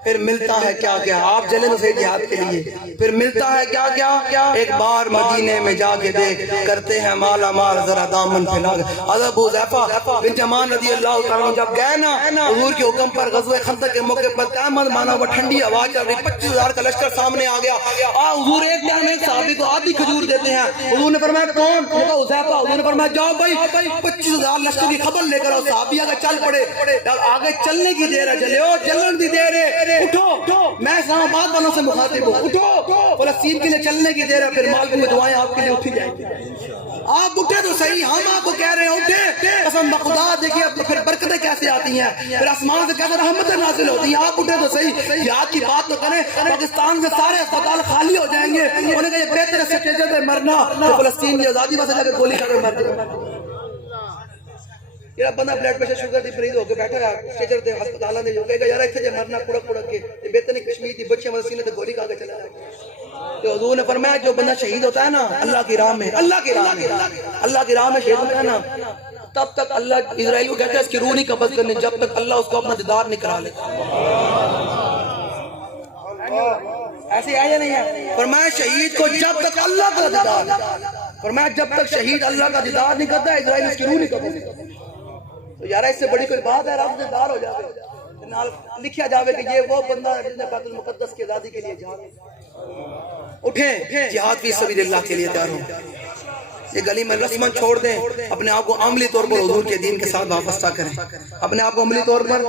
پھر ملتا ہے کیا کیا، آپ چلیں تو صحیح جہاد کے لیے، پھر ملتا ہے کیا کیا، ایک بار مدینے میں جا کے دیکھ، کرتے ہیں مالا مال ذرا دامن پھیلا کے۔ حضرت ابو حذیفہ بن یمان رضی اللہ تعالیٰ جب گئے نا حضور کے حکم پر غزوہ خندق کے موقع پر قیامت مانا وہ ٹھنڈی ہوا چل رہی، 25,000 کا لشکر سامنے آ گیا، حضور ایک ٹائم ایک صحابی کو آدھی کھجور دیتے ہیں، حضور نے فرمایا کون؟ حذیفہ۔ حضور نے فرمایا جاؤ بھائی 25,000 لشکر کی خبر لے کر آؤ، صحابی آگے چل پڑے، آگے چلنے کی دیر ہے، چلے چلن کی دیر ہے، اٹھو، میں اسلام آباد والوں سے مخاطب ہوں، اٹھو، فلسطین کے لیے چلنے کی دیر ہے، پھر مالک میں دعائیں آپ کے لیے اٹھی جائیں گی۔ آپ اٹھے تو صحیح، ہم آپ کو کہہ رہے ہیں اٹھے، قسم بخدا دیکھیے پھر برکتیں کیسے آتی ہیں، پھر آسمان سے کیسے رحمتیں نازل ہوتی ہیں۔ آپ اٹھے تو صحیح، جہاد کی بات تو کریں، پاکستان کے سارے اسپتال خالی ہو جائیں گے، انہوں نے کہا یہ بہتر ہے اسٹیجر پہ مرنا تو فلسطین کی آزادی واسطے جا کے گولی کھا کے مر جائے۔ یار بندہ بلڈ پریشر شوگر دی فریز ہو کے بیٹھا ہے اسٹیجر تے ہسپتالاں دے جو کہے گا یار ایتھے جے مرنا کڑک کڑک کے تے بہتر نہیں کشمیر دی بچے مدرسے تے گولی کھا کے چلا جائے۔ تو حضور نے فرمایا جو بندہ شہید ہوتا ہے نا اللہ کی راہ میں، اللہ کی راہ میں شہید ہوتا ہے نا، تب تک اللہ اسرائیل کو کہتا ہے اس کی روح نہیں قبض کرنی جب تک اللہ اس کو اپنا دیدار نہیں کرا لے۔ ایسے آیا نہیں ہے، فرمایا شہید کو جب تک اللہ کا دیدار، فرمایا جب تک شہید اللہ کا دیدار نہیں کرتا ہے اسرائیل اس کی روح نہیں قبض کرتا۔ تو یار اس سے بڑی کوئی بات ہے، رب دیدار ہو جاوے، نال لکھیا جاوے کہ یہ وہ بندہ ہے جس نے بیت المقدس کی آزادی کے لیے جان اٹھیں، جہاد فی سبیل اللہ کے لیے تیار ہوں، یہ گلی میں رسمن چھوڑ دیں، اپنے آپ کو عملی طور پر حضور کے دین کے ساتھ وابستہ کریں، اپنے آپ کو عملی طور پر۔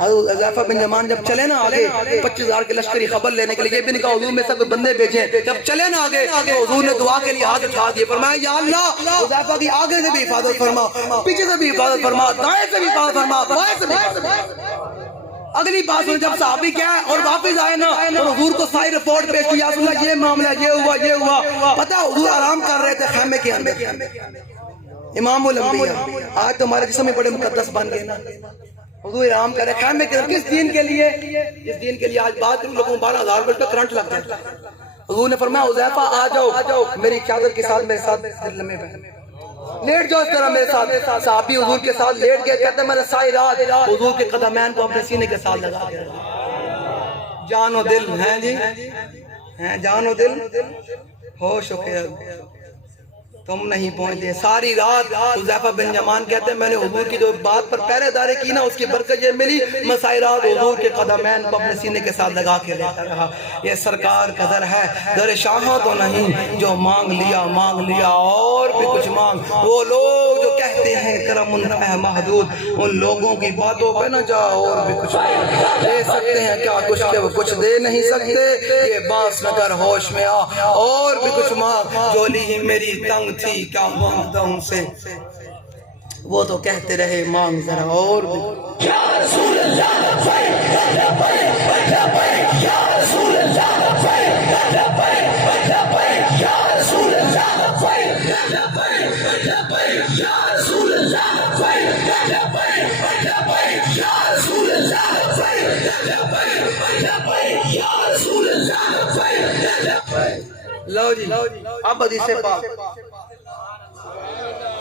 حضرت حذیفہ بن یمان جب چلے نا آگے 25,000 کے لشکری خبر لینے کے لیے، یہ بھی نہیں کہا حضور میں سے کوئی بندے بھیجیں، جب چلے نا آگے تو حضور نے دعا کے لیے ہاتھ اٹھا دیے، فرمایا یا اللہ حذیفہ کی آگے سے بھی حفاظت فرما، پیچھے سے بھی حفاظت فرما، دائیں سے بھی حفاظت فرما، بائیں سے بھی حفاظت فرما۔ اگلی بات سن، جب صحابی کیا ہے اور واپس آئے نا اور حضور کو ساری رپورٹ پیش کی، یا رسول اللہ یہ معاملہ یہ ہوا، پتہ حضور آرام کر رہے تھے خیمے کے اندر، امام الانبیاء آج تو ہمارے جسم میں بڑے مقدس بن گئے نا، حضور آرام کر رہے خیمے کے اندر، کس دین کے لیے؟ جس دین کے لیے آج بات کروں لوگوں 12,000 وولٹ پہ کرنٹ لگ جاتا ہے۔ حضور نے فرمایا حذیفہ آ جاؤ میری چادر کے ساتھ میرے ساتھ لمحے پہ لیٹ جاؤ، اس طرح میرے ساتھ۔ صحابی حضور کے ساتھ لیٹ گئے، کہتے ہیں میں نے ساری رات حضور کے قدمین کو اپنے سینے کے ساتھ لگا کے رکھا، جان و دل ہیں جی، ہیں جان و دل، ہوش و خیال تم نہیں پہنچتے۔ ساری رات حذیفہ بن یمان کہتے ہیں میں نے حضور کی جو بات پر پہرے داری کی نا اس کی برکت یہ ملی، میں ساری رات حضور کے قدمین کو اپنے سینے کے ساتھ لگا کے لیتا رہا۔ یہ سرکار کا در ہے، در شاہاں تو نہیں، جو مانگ لیا اور بھی کچھ مانگ۔ وہ لوگ جو کہتے ہیں کرم ہے محدود، ان لوگوں کی باتوں پہ نہ جا اور بھی کچھ دے سکتے ہیں کیا کچھ کہ وہ کچھ دے نہیں سکتے، یہ باس نہ کر ہوش میں آ اور بھی کچھ مانگ، جولی ہی میری تنگ تھی کیا مانگتا ہوں سے، وہ تو کہتے رہے مانگ ذرا اور بھی۔ یا رسول اللہ لبیک لبیک لبیک، یا رسول اللہ لبیک لبیک لبیک، یا رسول اللہ لبیک لبیک لبیک، یا رسول اللہ لبیک لبیک لبیک، یا رسول اللہ لبیک لبیک لبیک، یا رسول اللہ لبیک لبیک۔ لو جی اب حدیث پاک،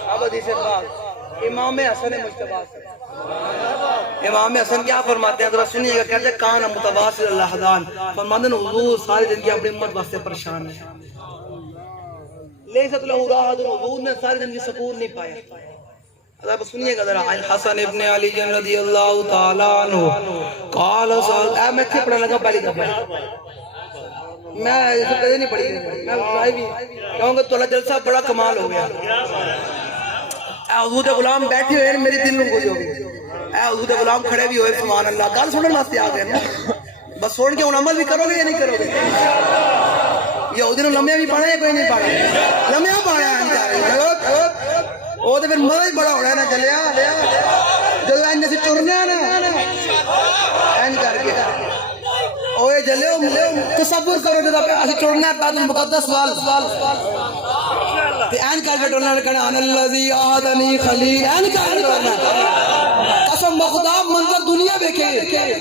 اب حدیث پاک امام حسن مجتبی سے، امام حسن کیا فرماتے ہیں ذرا سنیے گا، کہتے ہیں کان متواصل الاحزان، فرماتے ہیں حضور سارے دن کی اپنی امت واسطے پریشان ہے، لیست لہ راحت، حضور نے سارے دن کی سکون نہیں پایا۔ اب سنیے گا ذرا، حسن ابن علی رضی اللہ تعالیٰ عنہ قال، میں تھے پڑھنے لگا پہلی دفعہ، میں اسے کدے نہیں پڑھی میں بتائی بھی کہوں گا تولا جلسہ بڑا کمال ہو گیا اے حضور دے غلام بیٹھے ہوئے میری دل میں خوش ہو گئی اے حضور دے غلام کھڑے بھی ہوئے سبحان اللہ گل سننے واسطے آ گئے بس سن کے ہن عمل بھی کرو گے یا نہیں کرو گے یہودی نے لمحہ بھی پڑھا ہے کوئی نہیں پڑھا لمحہ پڑھا ہے وہ تو پھر مزہ ہی بڑا ہونا ہے نا چلیا جب انج سے ٹرنے نا اینج کر کے اوے جلے تصور کرو جب اسی ٹرنا ہے بیت المقدس وال تے اینج کر کے ٹرنا کہنا ان الذی آدنی خلیل اینج کر کے ٹرنا قسم خدا منظر دنیا دیکھے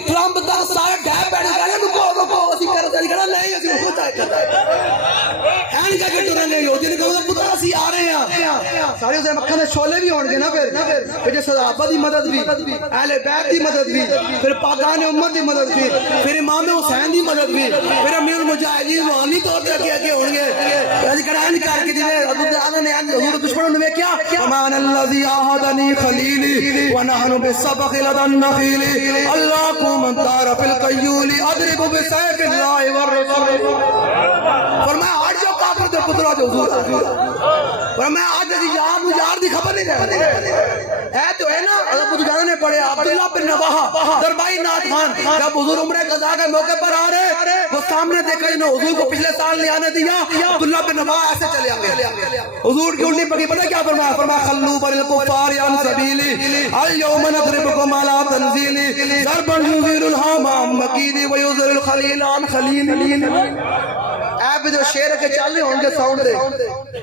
ٹرمپ دا سارے ڈھے بیٹھ گئے رکو رکو اسی کر دے کہنا نہیں اسی خدا کرتا ہے اینج کر کے ٹرنا نہیں ہوتی نے کہا پتر اسی آ رہے ہیں سارے اسے مکھن دے شولے بھی ہون گے نا پھر صحابہ دی مدد بھی اہل بیت دی مدد بھی پھر پاکان امت دی مدد بھی پھر امام حسین دی مدد بھی پھر امیر المجاہدین روحانی طور پہ آگے ہون گے ایسے کرائن کر کے دیئے حضور دشمنوں نے کیا امان الذی آہدنی خلیلی ونحن بالسبق لدن نخیلی اللہ کو من دار فی القیولی ادرب بسیف اللہ والرسول فرمایا آج جو کافر دے پترہ جو حضور فرمایا آج دی یار دی خبر نہیں رہے ہے تو ہے نا اگر کچھ گانے نے پڑھے عبداللہ بن رواحہ دربائی نات خان جب حضور عمرہ قضا کے موقع پر آ رہے وہ سامنے دیکھا انہوں حضور کو پچھلے سال نہیں آنے دیا عبداللہ بن رواحہ ایسے چلے آگے حضور کی الٹی پکی پتہ کیا فرمایا فرمایا خلو بر الکفار عن سبیلی اليوم نضربکم علی تنزیلی ضربا یزیر الحامام مکیدی ویزر الخلیل عن خلیل اے بھی جو شیر کے چل رہے ہوں گے ساؤنڈ دے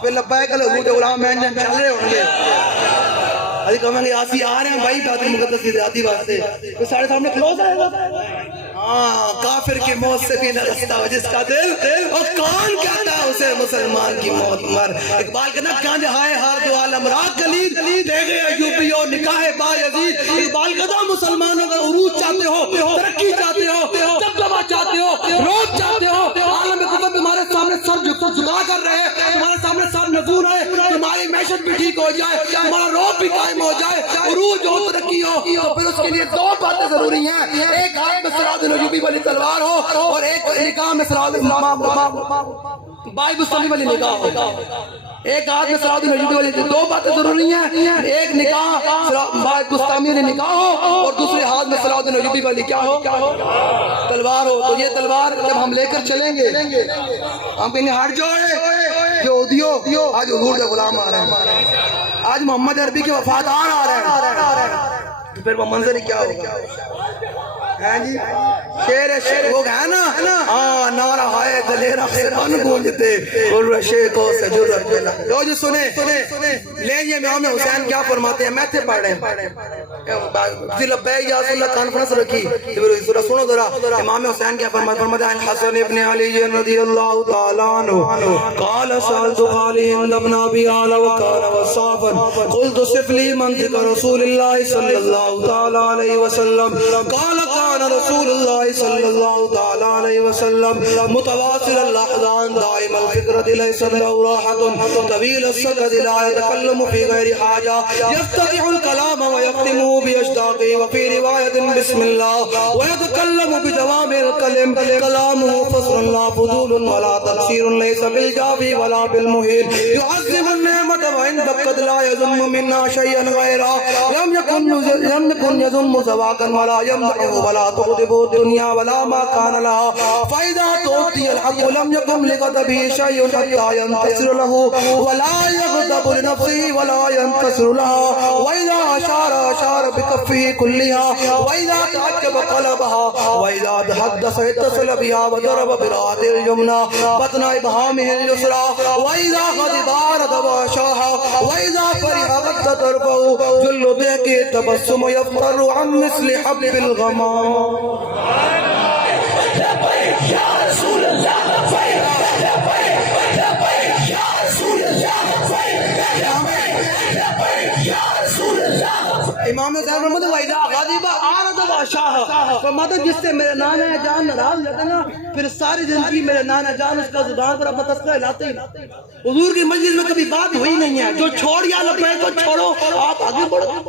پھر لبائے کل حضور غلام میں چل رہے ہوں گے ابھی کہیں گے آسی آ رہے ہیں بھائی بیت المقدس کی زیادتی واسطے تو سارے سامنے کلوز آئے گا ہاں کافر کی موت سے بھی نہ رستا ہو جس کا دل اور کون کہتا ہے اسے مسلمان کی موت مر اقبال کہنا گانج ہائے ہار دو عالم راہ کلید دے گئے ایوبیو نکاح با یزید اقبال کہتا مسلمانوں کا عروج چاہتے ہو ترقی چاہتے ہو دبدبہ چاہتے ہو روب چاہتے ہو عالم کفر تمہارے سامنے سر جھکا کر رہے تمہارے سامنے سر نزول ہے تمہاری معیشت بھی ٹھیک ہو جائے تمہارا روب بھی قائم ہو جائے عروج ہو ترقی ہو پھر اس کے لیے دو باتیں ضروری ہیں ایک ہاتھ میں سراج نجوبی والی تلوار ہو اور ایک نکاح میں سراج بائی بستانی والی نکاح ہو ایک ہاتھ میں سراج نجوبی والی دو باتیں ضروری ہیں ایک نکاح بائی بستانی والی نکاح ہو اور دوسرے ہاتھ میں سراج نجوبی والی کیا ہو تلوار ہو تو یہ تلوار جب ہم لے کر چلیں گے ہم کہیں گے ہٹ جاؤ یہودیو آج حضور دے غلام آ رہے ہیں آج محمد عربی کے وفادار آ رہے ہیں تو پھر وہ منظر کیا ہوگا شیر وہ ہے نا ہاں نعرہ ہائے دلیرہ خیران گونجتے قرشے کو سجرت جلا لو جو سنے لیں یہ امام حسین کیا فرماتے ہیں میں تھے پڑھ رہے ہیں لبیک یا رسول اللہ کانفرنس رکھی سنو ذرا امام حسین کیا فرماتے ہیں حسن ابن علی رضی اللہ تعالیٰ عنہ قال سألت خالی ہند ابن ابی آلہ وکان وصافا قلت صف لی منطق رسول اللہ صلی اللہ تعالیٰ علیہ وسلم قال كان رسول الله صلى الله تعالى عليه وسلم متواصل اللحظان دائم الفكرة ليس له راحة طويل السكت لا يتكلم في غير حاجة يفتتح الكلام ويختمه بأشتاقه وفي رواية بسم الله ويتكلم بجوامع الكلم كلامه فصل لا فضول ولا تقصير ليس بالجافي ولا بالمهيل يعظم النعمة وإن بقد لا يذم منا شيئا غيرا لم يكن يذم زواكا ولا يمدحه ولا تغضب الدنيا ولا ما كان لها فإذا تؤتي الحق لم يكن لغضبه شيء حتى ينتصر له ولا يغضب لنفسه ولا ينتصر لها وإذا أشار بكفه كلها وإذا تعجب قلبها وإذا تحدث اتصل بها وضرب برأسه اليمنى بطن إبهامه اليسرى وإذا غضب أعرض وأشاح وإذا فرح غض طرفه جل ذاك التبسم يفطر عن مثل حب الغمام لبيك يا رسول الله لبيك لبيك يا رسول الله لبيك يا رسول الله امام حسین فرماتے ہیں وَإِذَا غَضِبَ أَعْرَضَ وَأَشَاحَ فرماتے ہیں جس سے میرے نانا جان ناراض ہو جاتے ہیں نا پھر ساری زندگی میرے نانا جان اس کا زبان پر اپنا تذکرہ لاتے ہی حضور کی مجلس میں کبھی بات ہوئی نہیں ہے جو چھوڑ یا لبیک کو چھوڑو آپ آگے بڑھو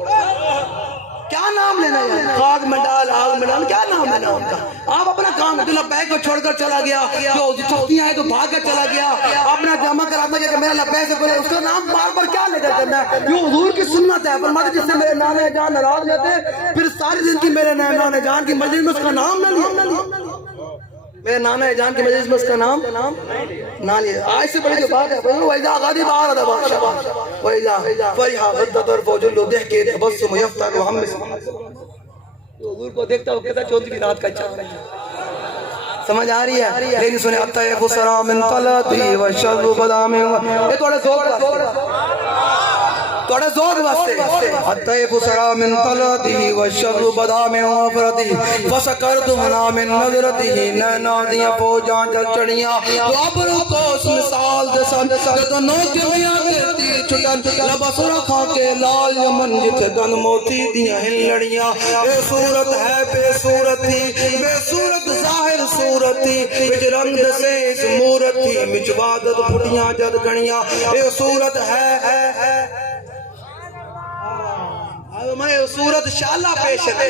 کیا نام لینا ہے؟ خاک میں ڈال آگ میں ڈال، کیا نام لینا ان کا؟ آپ اپنا کام دلہ بیگ کو چھوڑ کر چلا گیا، جو چھوٹیاں ہیں تو بھاگ کر چلا گیا، اپنا جمع کراتا گیا کہ میرا لبیک سے بولے، اس کا نام بار بار کیا لے کر کرنا ہے؟ یہ حضور کی سنت ہے، فرماتے جس سے میرے نانے جان ناراض رہتے پھر ساری زندگی میرے نانے جان کی مجلس میں اس کا نام نہ لیا، میرے نانا جان کی مجلس میں اس کا نام نہ لیا۔ آج سے بڑی جو بات ہے وَإِذَا غَضِبَ عَرَضَ بَاشَرًا وَإِذَا فَرِحَ غَضَّ طَرْفُهُ جُلُّ ضِحْكٍ تَبَسُّمُ يَفْتَحُ وَهَمِّسُ، حضور کو دیکھتا ہو کہتا چودھری کی رات کا چاند ہے۔ سمجھ آ رہی ہے؟ لیکن سنے الطیف سرا من طلعتی والشذ بدا من، یہ تھوڑے زور واسطے الطیف سرا من طلعتی والشذ بدا من وفرتی فسکرت منا من نظرتی، نینا دیاں فوجاں جل چڑیاں تو ابرو کو اس مثال دے سن تو نوکیاں کرتی چھٹن لبس رکھا کے لال یمن جتھے دن موتی دیاں ہن لڑیاں، اے صورت ہے بے صورتی، بے صورت ظاہر صورتی، وچ رنگ سے اس مورتی، وچ وعدت پھٹیاں جد گھڑیاں، اے صورت ہے میں صورت شالہ پیش ہے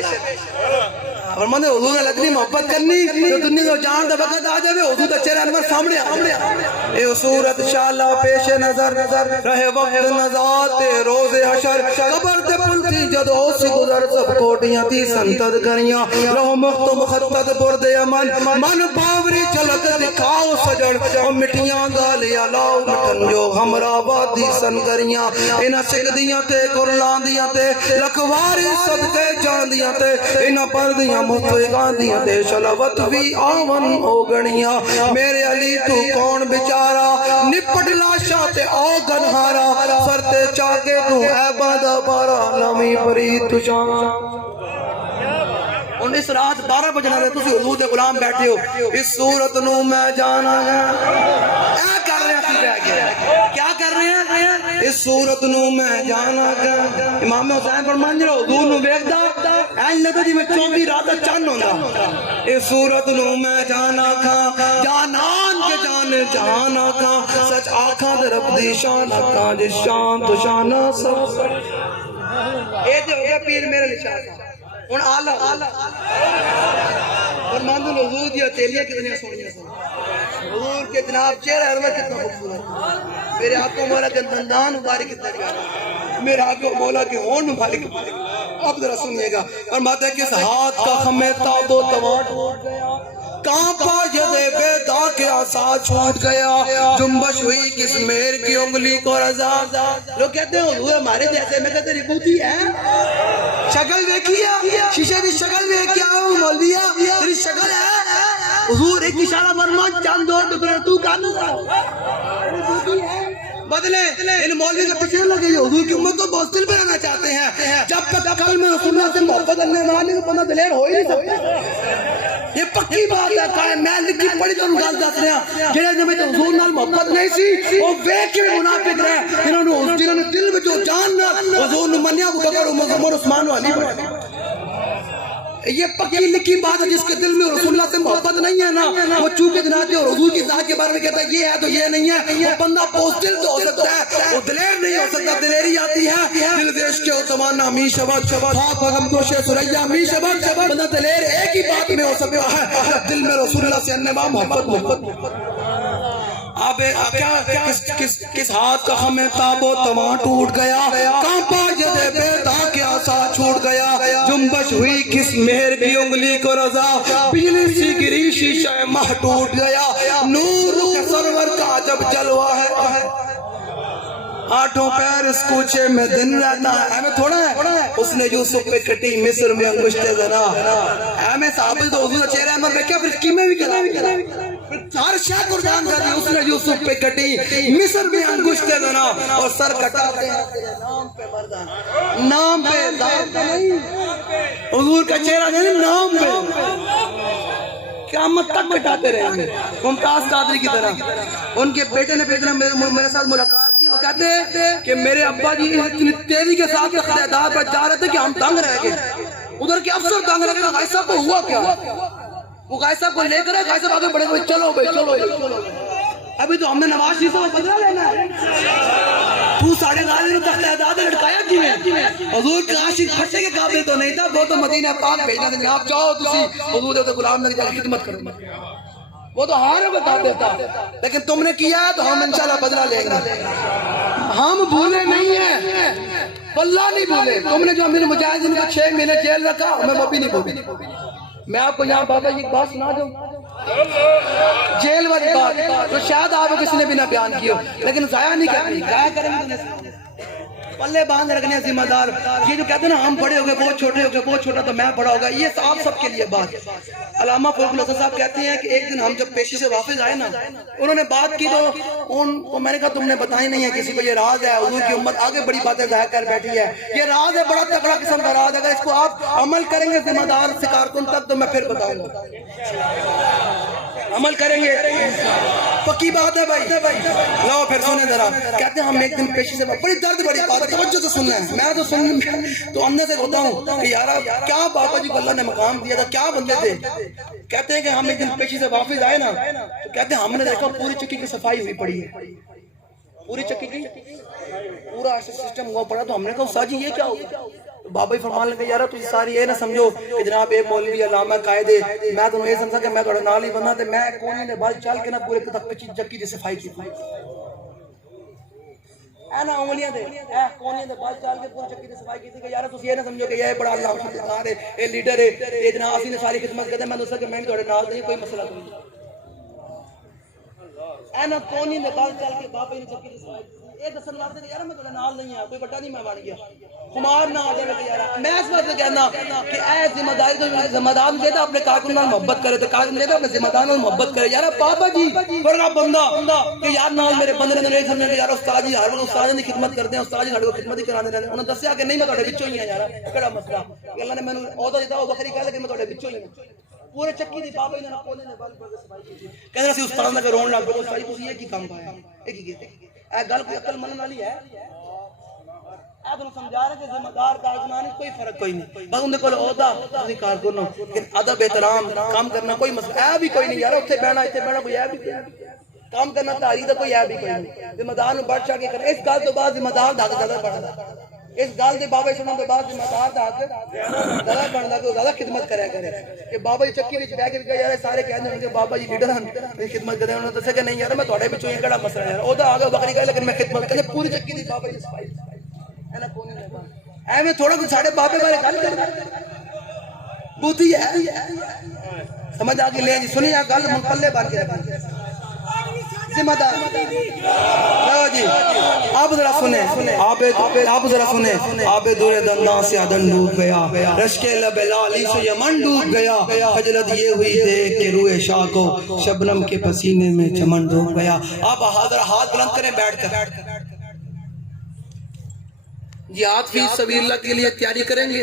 اور میں نے حضور نے لگنی محبت کرنی تو دنیا کو جان دا وقت آ جائے حضور دا چہرہ انور سامنے اے صورت شالہ پیش نظر رہے وقت نزات روز حشر، قبر دے پلتی جد ہو سی گزر سب کوٹیاں تھی سنتد کریاں، رہو مخت مخطط برد امن من باوری چلک دکھاؤ سجڑ اور مٹیاں گالیا لاؤ مٹن جو ہمراہ بادی سن کریاں، انہاں سکدیاں تے قرلان دیاں تے لکھواری صدقے جان دیاں تے انہاں پردیاں مستوی گاندیاں تے شلوت بھی آون ہو گنیاں، میرے علی تو کون بچارا نپٹ لاشا تے او گنہارا، سرتے چاکے تو اے بادہ بارا نمی پرید تو شان۔ ان اس رات 12 بجنا رہے تسی حضور دے غلام بیٹھے ہو، اس صورت نو میں جانا ہے اے کر رہے ہیں، کیا کر رہے ہیں؟ اس صورت نو میں جانا ہے۔ امام حسین فرمان جڑا حضور نو ویکھدا این لگدا جی میں 24 رات چن ہوندا، اس صورت نو میں جانا کھا جانان کے جان جہان کھا، سچ آکھاں تے رب دی شان کھا جس شان تو شان سب، اے تے ہو گیا پیر میرے نشان ان آلہ اور ماندن حضور دیا تیلیاں کتنی سونیاں سن، حضور کے جناب چہرہ انور کتنا خوبصورت، میرے آقا مولا کے دندان مبارک کتنا پیارا، میرے آقا مولا کے ہون مبارک، اب ذرا سنیے گا، اور ماتے کس ہاتھ کا خمیں تاب و تواٹ کانپا یدے بیدا کے آسا چھوٹ گیا، جنبش ہوئی کس میر کی انگلی کو رضا، لوگ کہتے ہیں حضور ہمارے جیسے، میں کہتے ربوتی ہے شکل دیکھیا شیشے دی شکل دیکھیا مولویا تیری شکل ہے، حضور ایک اشارہ فرمان چاند دو ٹکڑے تو کانو بدلے، ان مولوی کے پیچھے لگے جو حضور کی امت کو بہت دل پہ رہنا چاہتے ہیں، جب تک کل میں رسول اللہ سے محبت کرنے والے کو بندہ دلیر ہو ہی نہیں سکتا، یہ پکی بات ہے، قائم میں لکھی پڑی تو انگاز دس رہا جنہیں جمعی تو حضور نال محبت نہیں سی وہ ویک کے بھی منافق رہے، جنہوں نے دل میں جو جاننا حضور نے منیا کو بکر عمر عثمان و علی بڑھا، یہ پکی لکھی بات ہے، جس کے دل میں رسول اللہ سے محبت نہیں ہے نا وہ چونکہ جناتے اور حضور کی ذات کے بارے میں کہتا ہے یہ ہے تو یہ نہیں ہے، وہ بندہ پوزدل تو ہو سکتا ہے، وہ دلیر نہیں ہو سکتا، دلیری آتی ہے دل دیش کے اتمانہ امی شبت خاک بغم کوش سریہ امی شبت، بندہ دلیر ایک ہی بات میں ہو سکتا ہے دل میں رسول اللہ سے انما محبت اب کس ہاتھ کا ہمیں تاب و تواں ٹوٹ گیا، کانپا جدے بیدا کے آسا چھوٹ گیا، جنبش ہوئی کس مہر کی انگلی کو رضا، بجلی سی گری شیشہ مہ ٹوٹ گیا، نور کے سرور کا جب جلوہ ہے، آٹھوں پیر اس کوچے میں دن رہتا ہے، ہمیں تھوڑا ہے اس نے یوسف پہ کٹی مصر میں انگشتے ذرا، ہمیں صحابہ تو حضور چہرہ احمد میں کیا پھر قیمیں بھی کرا، ہر شاہ قربان کر دی، اس نے یوسف پہ کٹی مصر میں انگشتے ذرا اور سر کٹاتے ہیں نام پہ مردان، نام پہ نہیں حضور کا چہرہ نہیں نام پہ، قیامت تک کٹاتے رہیں گے، ممتاز قادری کی طرح، ان کے بیٹے نے بیٹنا میرے ساتھ ملاقات کی، وہ کہتے ہیں کہ میرے ابا جی اتنی تیزی کے ساتھ اقتدار پر جا رہے تھے کہ ہم دنگ رہ گئے، ادھر کے افسر دنگ رہ گئے، غائب صاحب کو ہوا کیا، وہ غائب صاحب کو لے کر غائب صاحب آگے بڑھے ہوئے چلو بھائی چلو، ابھی تو ہم نے نواز شریف سے بدلہ لینا ہے. تو ساڑھے غازی نے تخت اعداد لٹکایا کیویں؟ حضور کے عاشق پھٹے کے قابل تو نہیں تھا. وہ تو مدینہ پاک بھیجنا تھا. آپ چاہو تسی حضور دے غلام نے جا کے خدمت کرو. وہ تو ہار بتا دیتا, لیکن تم نے کیا ہے تو ہم انشاءاللہ بدلہ لیں گے. ہم بھولے نہیں ہیں, واللہ نہیں بھولے. تم نے جو امیر مجاہدین کو 6 مہینے جیل رکھا, ہمیں وہ بھی نہیں بھولے. میں آپ کو یہاں بابا جی ایک بات سنا دوں, جیل والی بات جو شاید آپ کو کسی نے بھی نہ بیان کی ہو, لیکن ضائع نہیں کرنی. ضائع کریں گے پلے باندھ رکھنے ذمہ دار. یہ جو کہتے ہیں نا ہم بڑے ہو گئے, بہت چھوٹے ہو گئے, بہت چھوٹا تو میں بڑا ہوگا, یہ آپ سب کے لیے بات. علامہ فاروق الحسن صاحب کہتے ہیں کہ ایک دن ہم جب پیشی سے واپس آئے نا, انہوں نے بات کی تو ان کو میں نے کہا تم نے بتائی نہیں ہے کسی کو, یہ راز ہے. حضور کی امت آگے بڑی باتیں ظاہر کر بیٹھی ہے, یہ راز ہے, بڑا تکڑا قسم کا راز. اگر اس کو آپ عمل کریں گے ذمہ دار سے کارکن تک, تو میں پھر بتاؤں گا. عمل کریں گے, پکی بات ہے بھائی. لو پھر سنیں ذرا. کہتے ہیں ہم ایک دن پیشی سے, بڑی درد بڑی بات, توجہ سے سننا ہے. میں تو سن تو اندر سے ہوتا ہوں کہ یارا کیا بابا جی کو اللہ نے مقام دیا تھا, کیا بندے تھے. کہتے ہیں کہ ہم ایک دن پیشی سے واپس آئے نا, تو کہتے ہیں ہم نے دیکھا پوری چکی کی صفائی ہوئی پڑی ہے, پوری چکی کی پورا سسٹم ہوا پڑا. تو ہم نے کہا استاد جی یہ کیا ہوگا؟ بابا جی فرمان لگے یارا تجھے ساری یہ نہ سمجھو کہ جناب اے مولوی علامہ قائد ہے, میں تو یہ سمجھا کہ میں تھوڑے نال ہی بنا, تے میں کونے نے بال چل کے نہ پورے تک چکی دی صفائی کی. اے نا انگلیاں دے, اے کونے دے بال چل کے پوری چکی دی صفائی کی کہ یارا تسی یہ نہ سمجھو کہ یہ بڑا اللہ خدمتگار ہے, اے لیڈر ہے, اے جناب اسی نے ساری خدمت کرتے. میں دوسرا کہ میں تھوڑے نال نہیں, کوئی مسئلہ نہیں. اے نا کونے دے بال چل کے بابا جی نے چکی دی صفائی کی. یہ دسن واسطے کہ یار میں تھوڑے نال نہیں ہوں, کوئی بڑا نہیں میں بن گیا, خمار نہ آ جائے کہ یار. میں اس واسطے کہنا کہ اے ذمہ داری تو ذمہ دار نے چاہیے اپنے کارکن نال محبت کرے, تو کارکن چاہیے اپنے ذمہ دار نال محبت کرے. یار بابا جی بڑا بندہ کہ یار نال میرے بندے نے نہیں سمجھا کہ یار استاد جی ہر وقت استاد کی خدمت کرتے ہیں, استاد جی ساڈے کو خدمت ہی کرانے رہتے ہیں. انہوں نے دسیا کہ نہیں میں تھوڑے وچوں ہی ہاں. یار کیڑا مسئلہ, اللہ نے مینوں عہدہ دیتا وہ بخری کہہ کہ میں تھوڑے وچوں ہی ہوں. پورے چکی دی بابا جی نے کونے نے بال پر صفائی کی. کہندے سی استاد نے رون لگ پیا, استاد جی تسی یہ کی کام پایا, یہ کی کیتے؟ اے گل کوئی عقل منن والی ہے؟ اے تانوں سمجھا رہے کہ ذمہ دار کارکنان کوئی فرق کوئی نہیں, بس اون دے کول عہدہ تسی کارکن ہو, لیکن ادب احترام کام کرنا کوئی مسئلہ اے بھی کوئی نہیں. یار اوتھے بیٹھنا ایتھے بیٹھنا کوئی اے بھی کام کرنا تاریخ دا کوئی اے بھی کوئی نہیں. ذمہ دار نوں بڑھ چڑھ کے کرنا. اس گل تو بعد ذمہ دار دا حق زیادہ بڑھدا, اس گل دے بابا سنن دے بعد ذمہ دار دا حق زیادہ بڑھدا کہ زیادہ خدمت کریا کرے. کہ بابا جی چکی وچ بیٹھ کے کہ یار سارے کہندے ہیں کہ بابا جی لیڈر ہیں خدمت کرتے ہیں. انہوں نے دسیا کہ نہیں یار میں تہاڈے وچوں یہ کیڑا مسئلہ ہے, یار اودا آ گیا بکری کا, لیکن میں خدمت کرے پوری چکی دی بابا جی صفائی. انا کونے نے بات ایویں تھوڑا کچھ ساڈے بابے بارے گل کر بوتی ہے, سمجھ آ گئی لے جی. سنی گل منقلے بن کے ذمہ دار. لو جی آپ ذرا سنیں, آپ ذرا سنیں. آب دور دنداں سے عدن ڈوب گیا, رشک لب لالی سے یمن ڈوب گیا, خجلت یہ ہوئی دیکھ کہ روئے شاہ کو شبنم کے پسینے میں چمن ڈوب گیا. آپ ہاتھ بلند کریں بیٹھ کر. جہاد فی سبیل اللہ کے لیے تیاری کریں گے.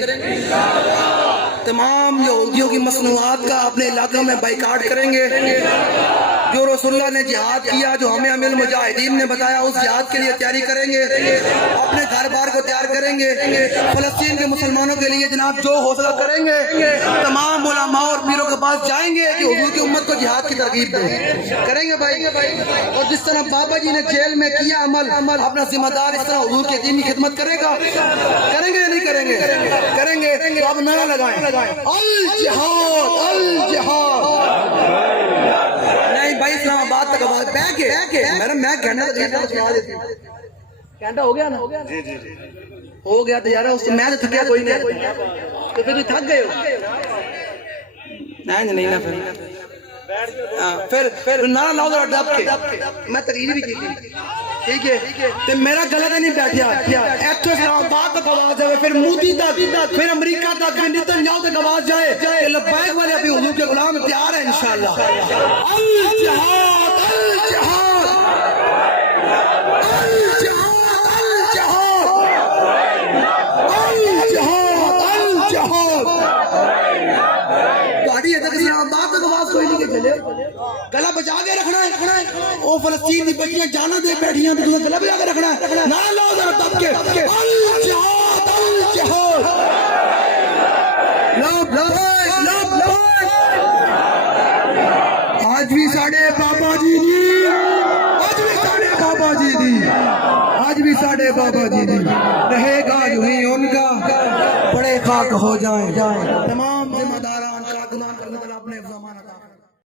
تمام یہودیوں کی مصنوعات کا اپنے علاقوں میں بائیکاٹ کریں گے. جو رسول اللہ نے جہاد کیا, جو ہمیں امیر المجاہدین نے بتایا, اس جہاد کے لیے تیاری کریں گے. اپنے گھر بار کو تیار کریں گے. فلسطین کے مسلمانوں کے لیے جناب جو حوصلہ کریں گے. تمام علماء اور پیروں کے پاس جائیں گے کہ حضور کی امت کو جہاد کی ترغیب دیں. کریں گے بھائی. اور جس طرح بابا جی نے جیل میں کیا عمل, اپنا ذمہ دار اس طرح حضور کے دین کی خدمت کرے گا. کریں گے یا نہیں کریں گے؟ کریں گے. تو آپ نعرہ لگائیں الجہاد الجہاد. نہیں بھائی اسلام آباد تک آواز بہ کے میں کہنا گھنٹہ ہو گیا نا, ہو گیا تو یار میں تو تھکیا کوئی نہیں, تو پھر تھک گئے ہو. نہیں نا پھر نعرہ لاؤ ذرا ڈب کے. میں تقریر بھی کی تھی, ٹھیک ہے, تے میرا گلا تو نہیں بیٹھیا. ایتھے اسلام آباد تک آواز جائے, پھر مودی تک, پھر امریکہ تک, پھر نتنیاہو تک آواز جائے. لبیک والے ابھی حضور کے غلام تیار ہیں انشاءاللہ. الجہاد الجہاد الجہاد الجہاد. گاڑی ادھر اسلام آباد تک آواز کوئی نہیں کہ چلے, گلا بچا کے رکھنا ہے. وہ فلسطین کی بچیاں جانا دے بیٹھیاں تو تمہیں گلا بچا کے رکھنا ہے. نعرہ لاؤ ذرا دب کے الجہاد الجہاد. آج بھی ساڑھے بابا جی بابا جی رہے گا جو ہی ان کا بڑے خاک ہو جائیں تمام ذمہ داران کا گمان کرنے والا اپنے زمانہ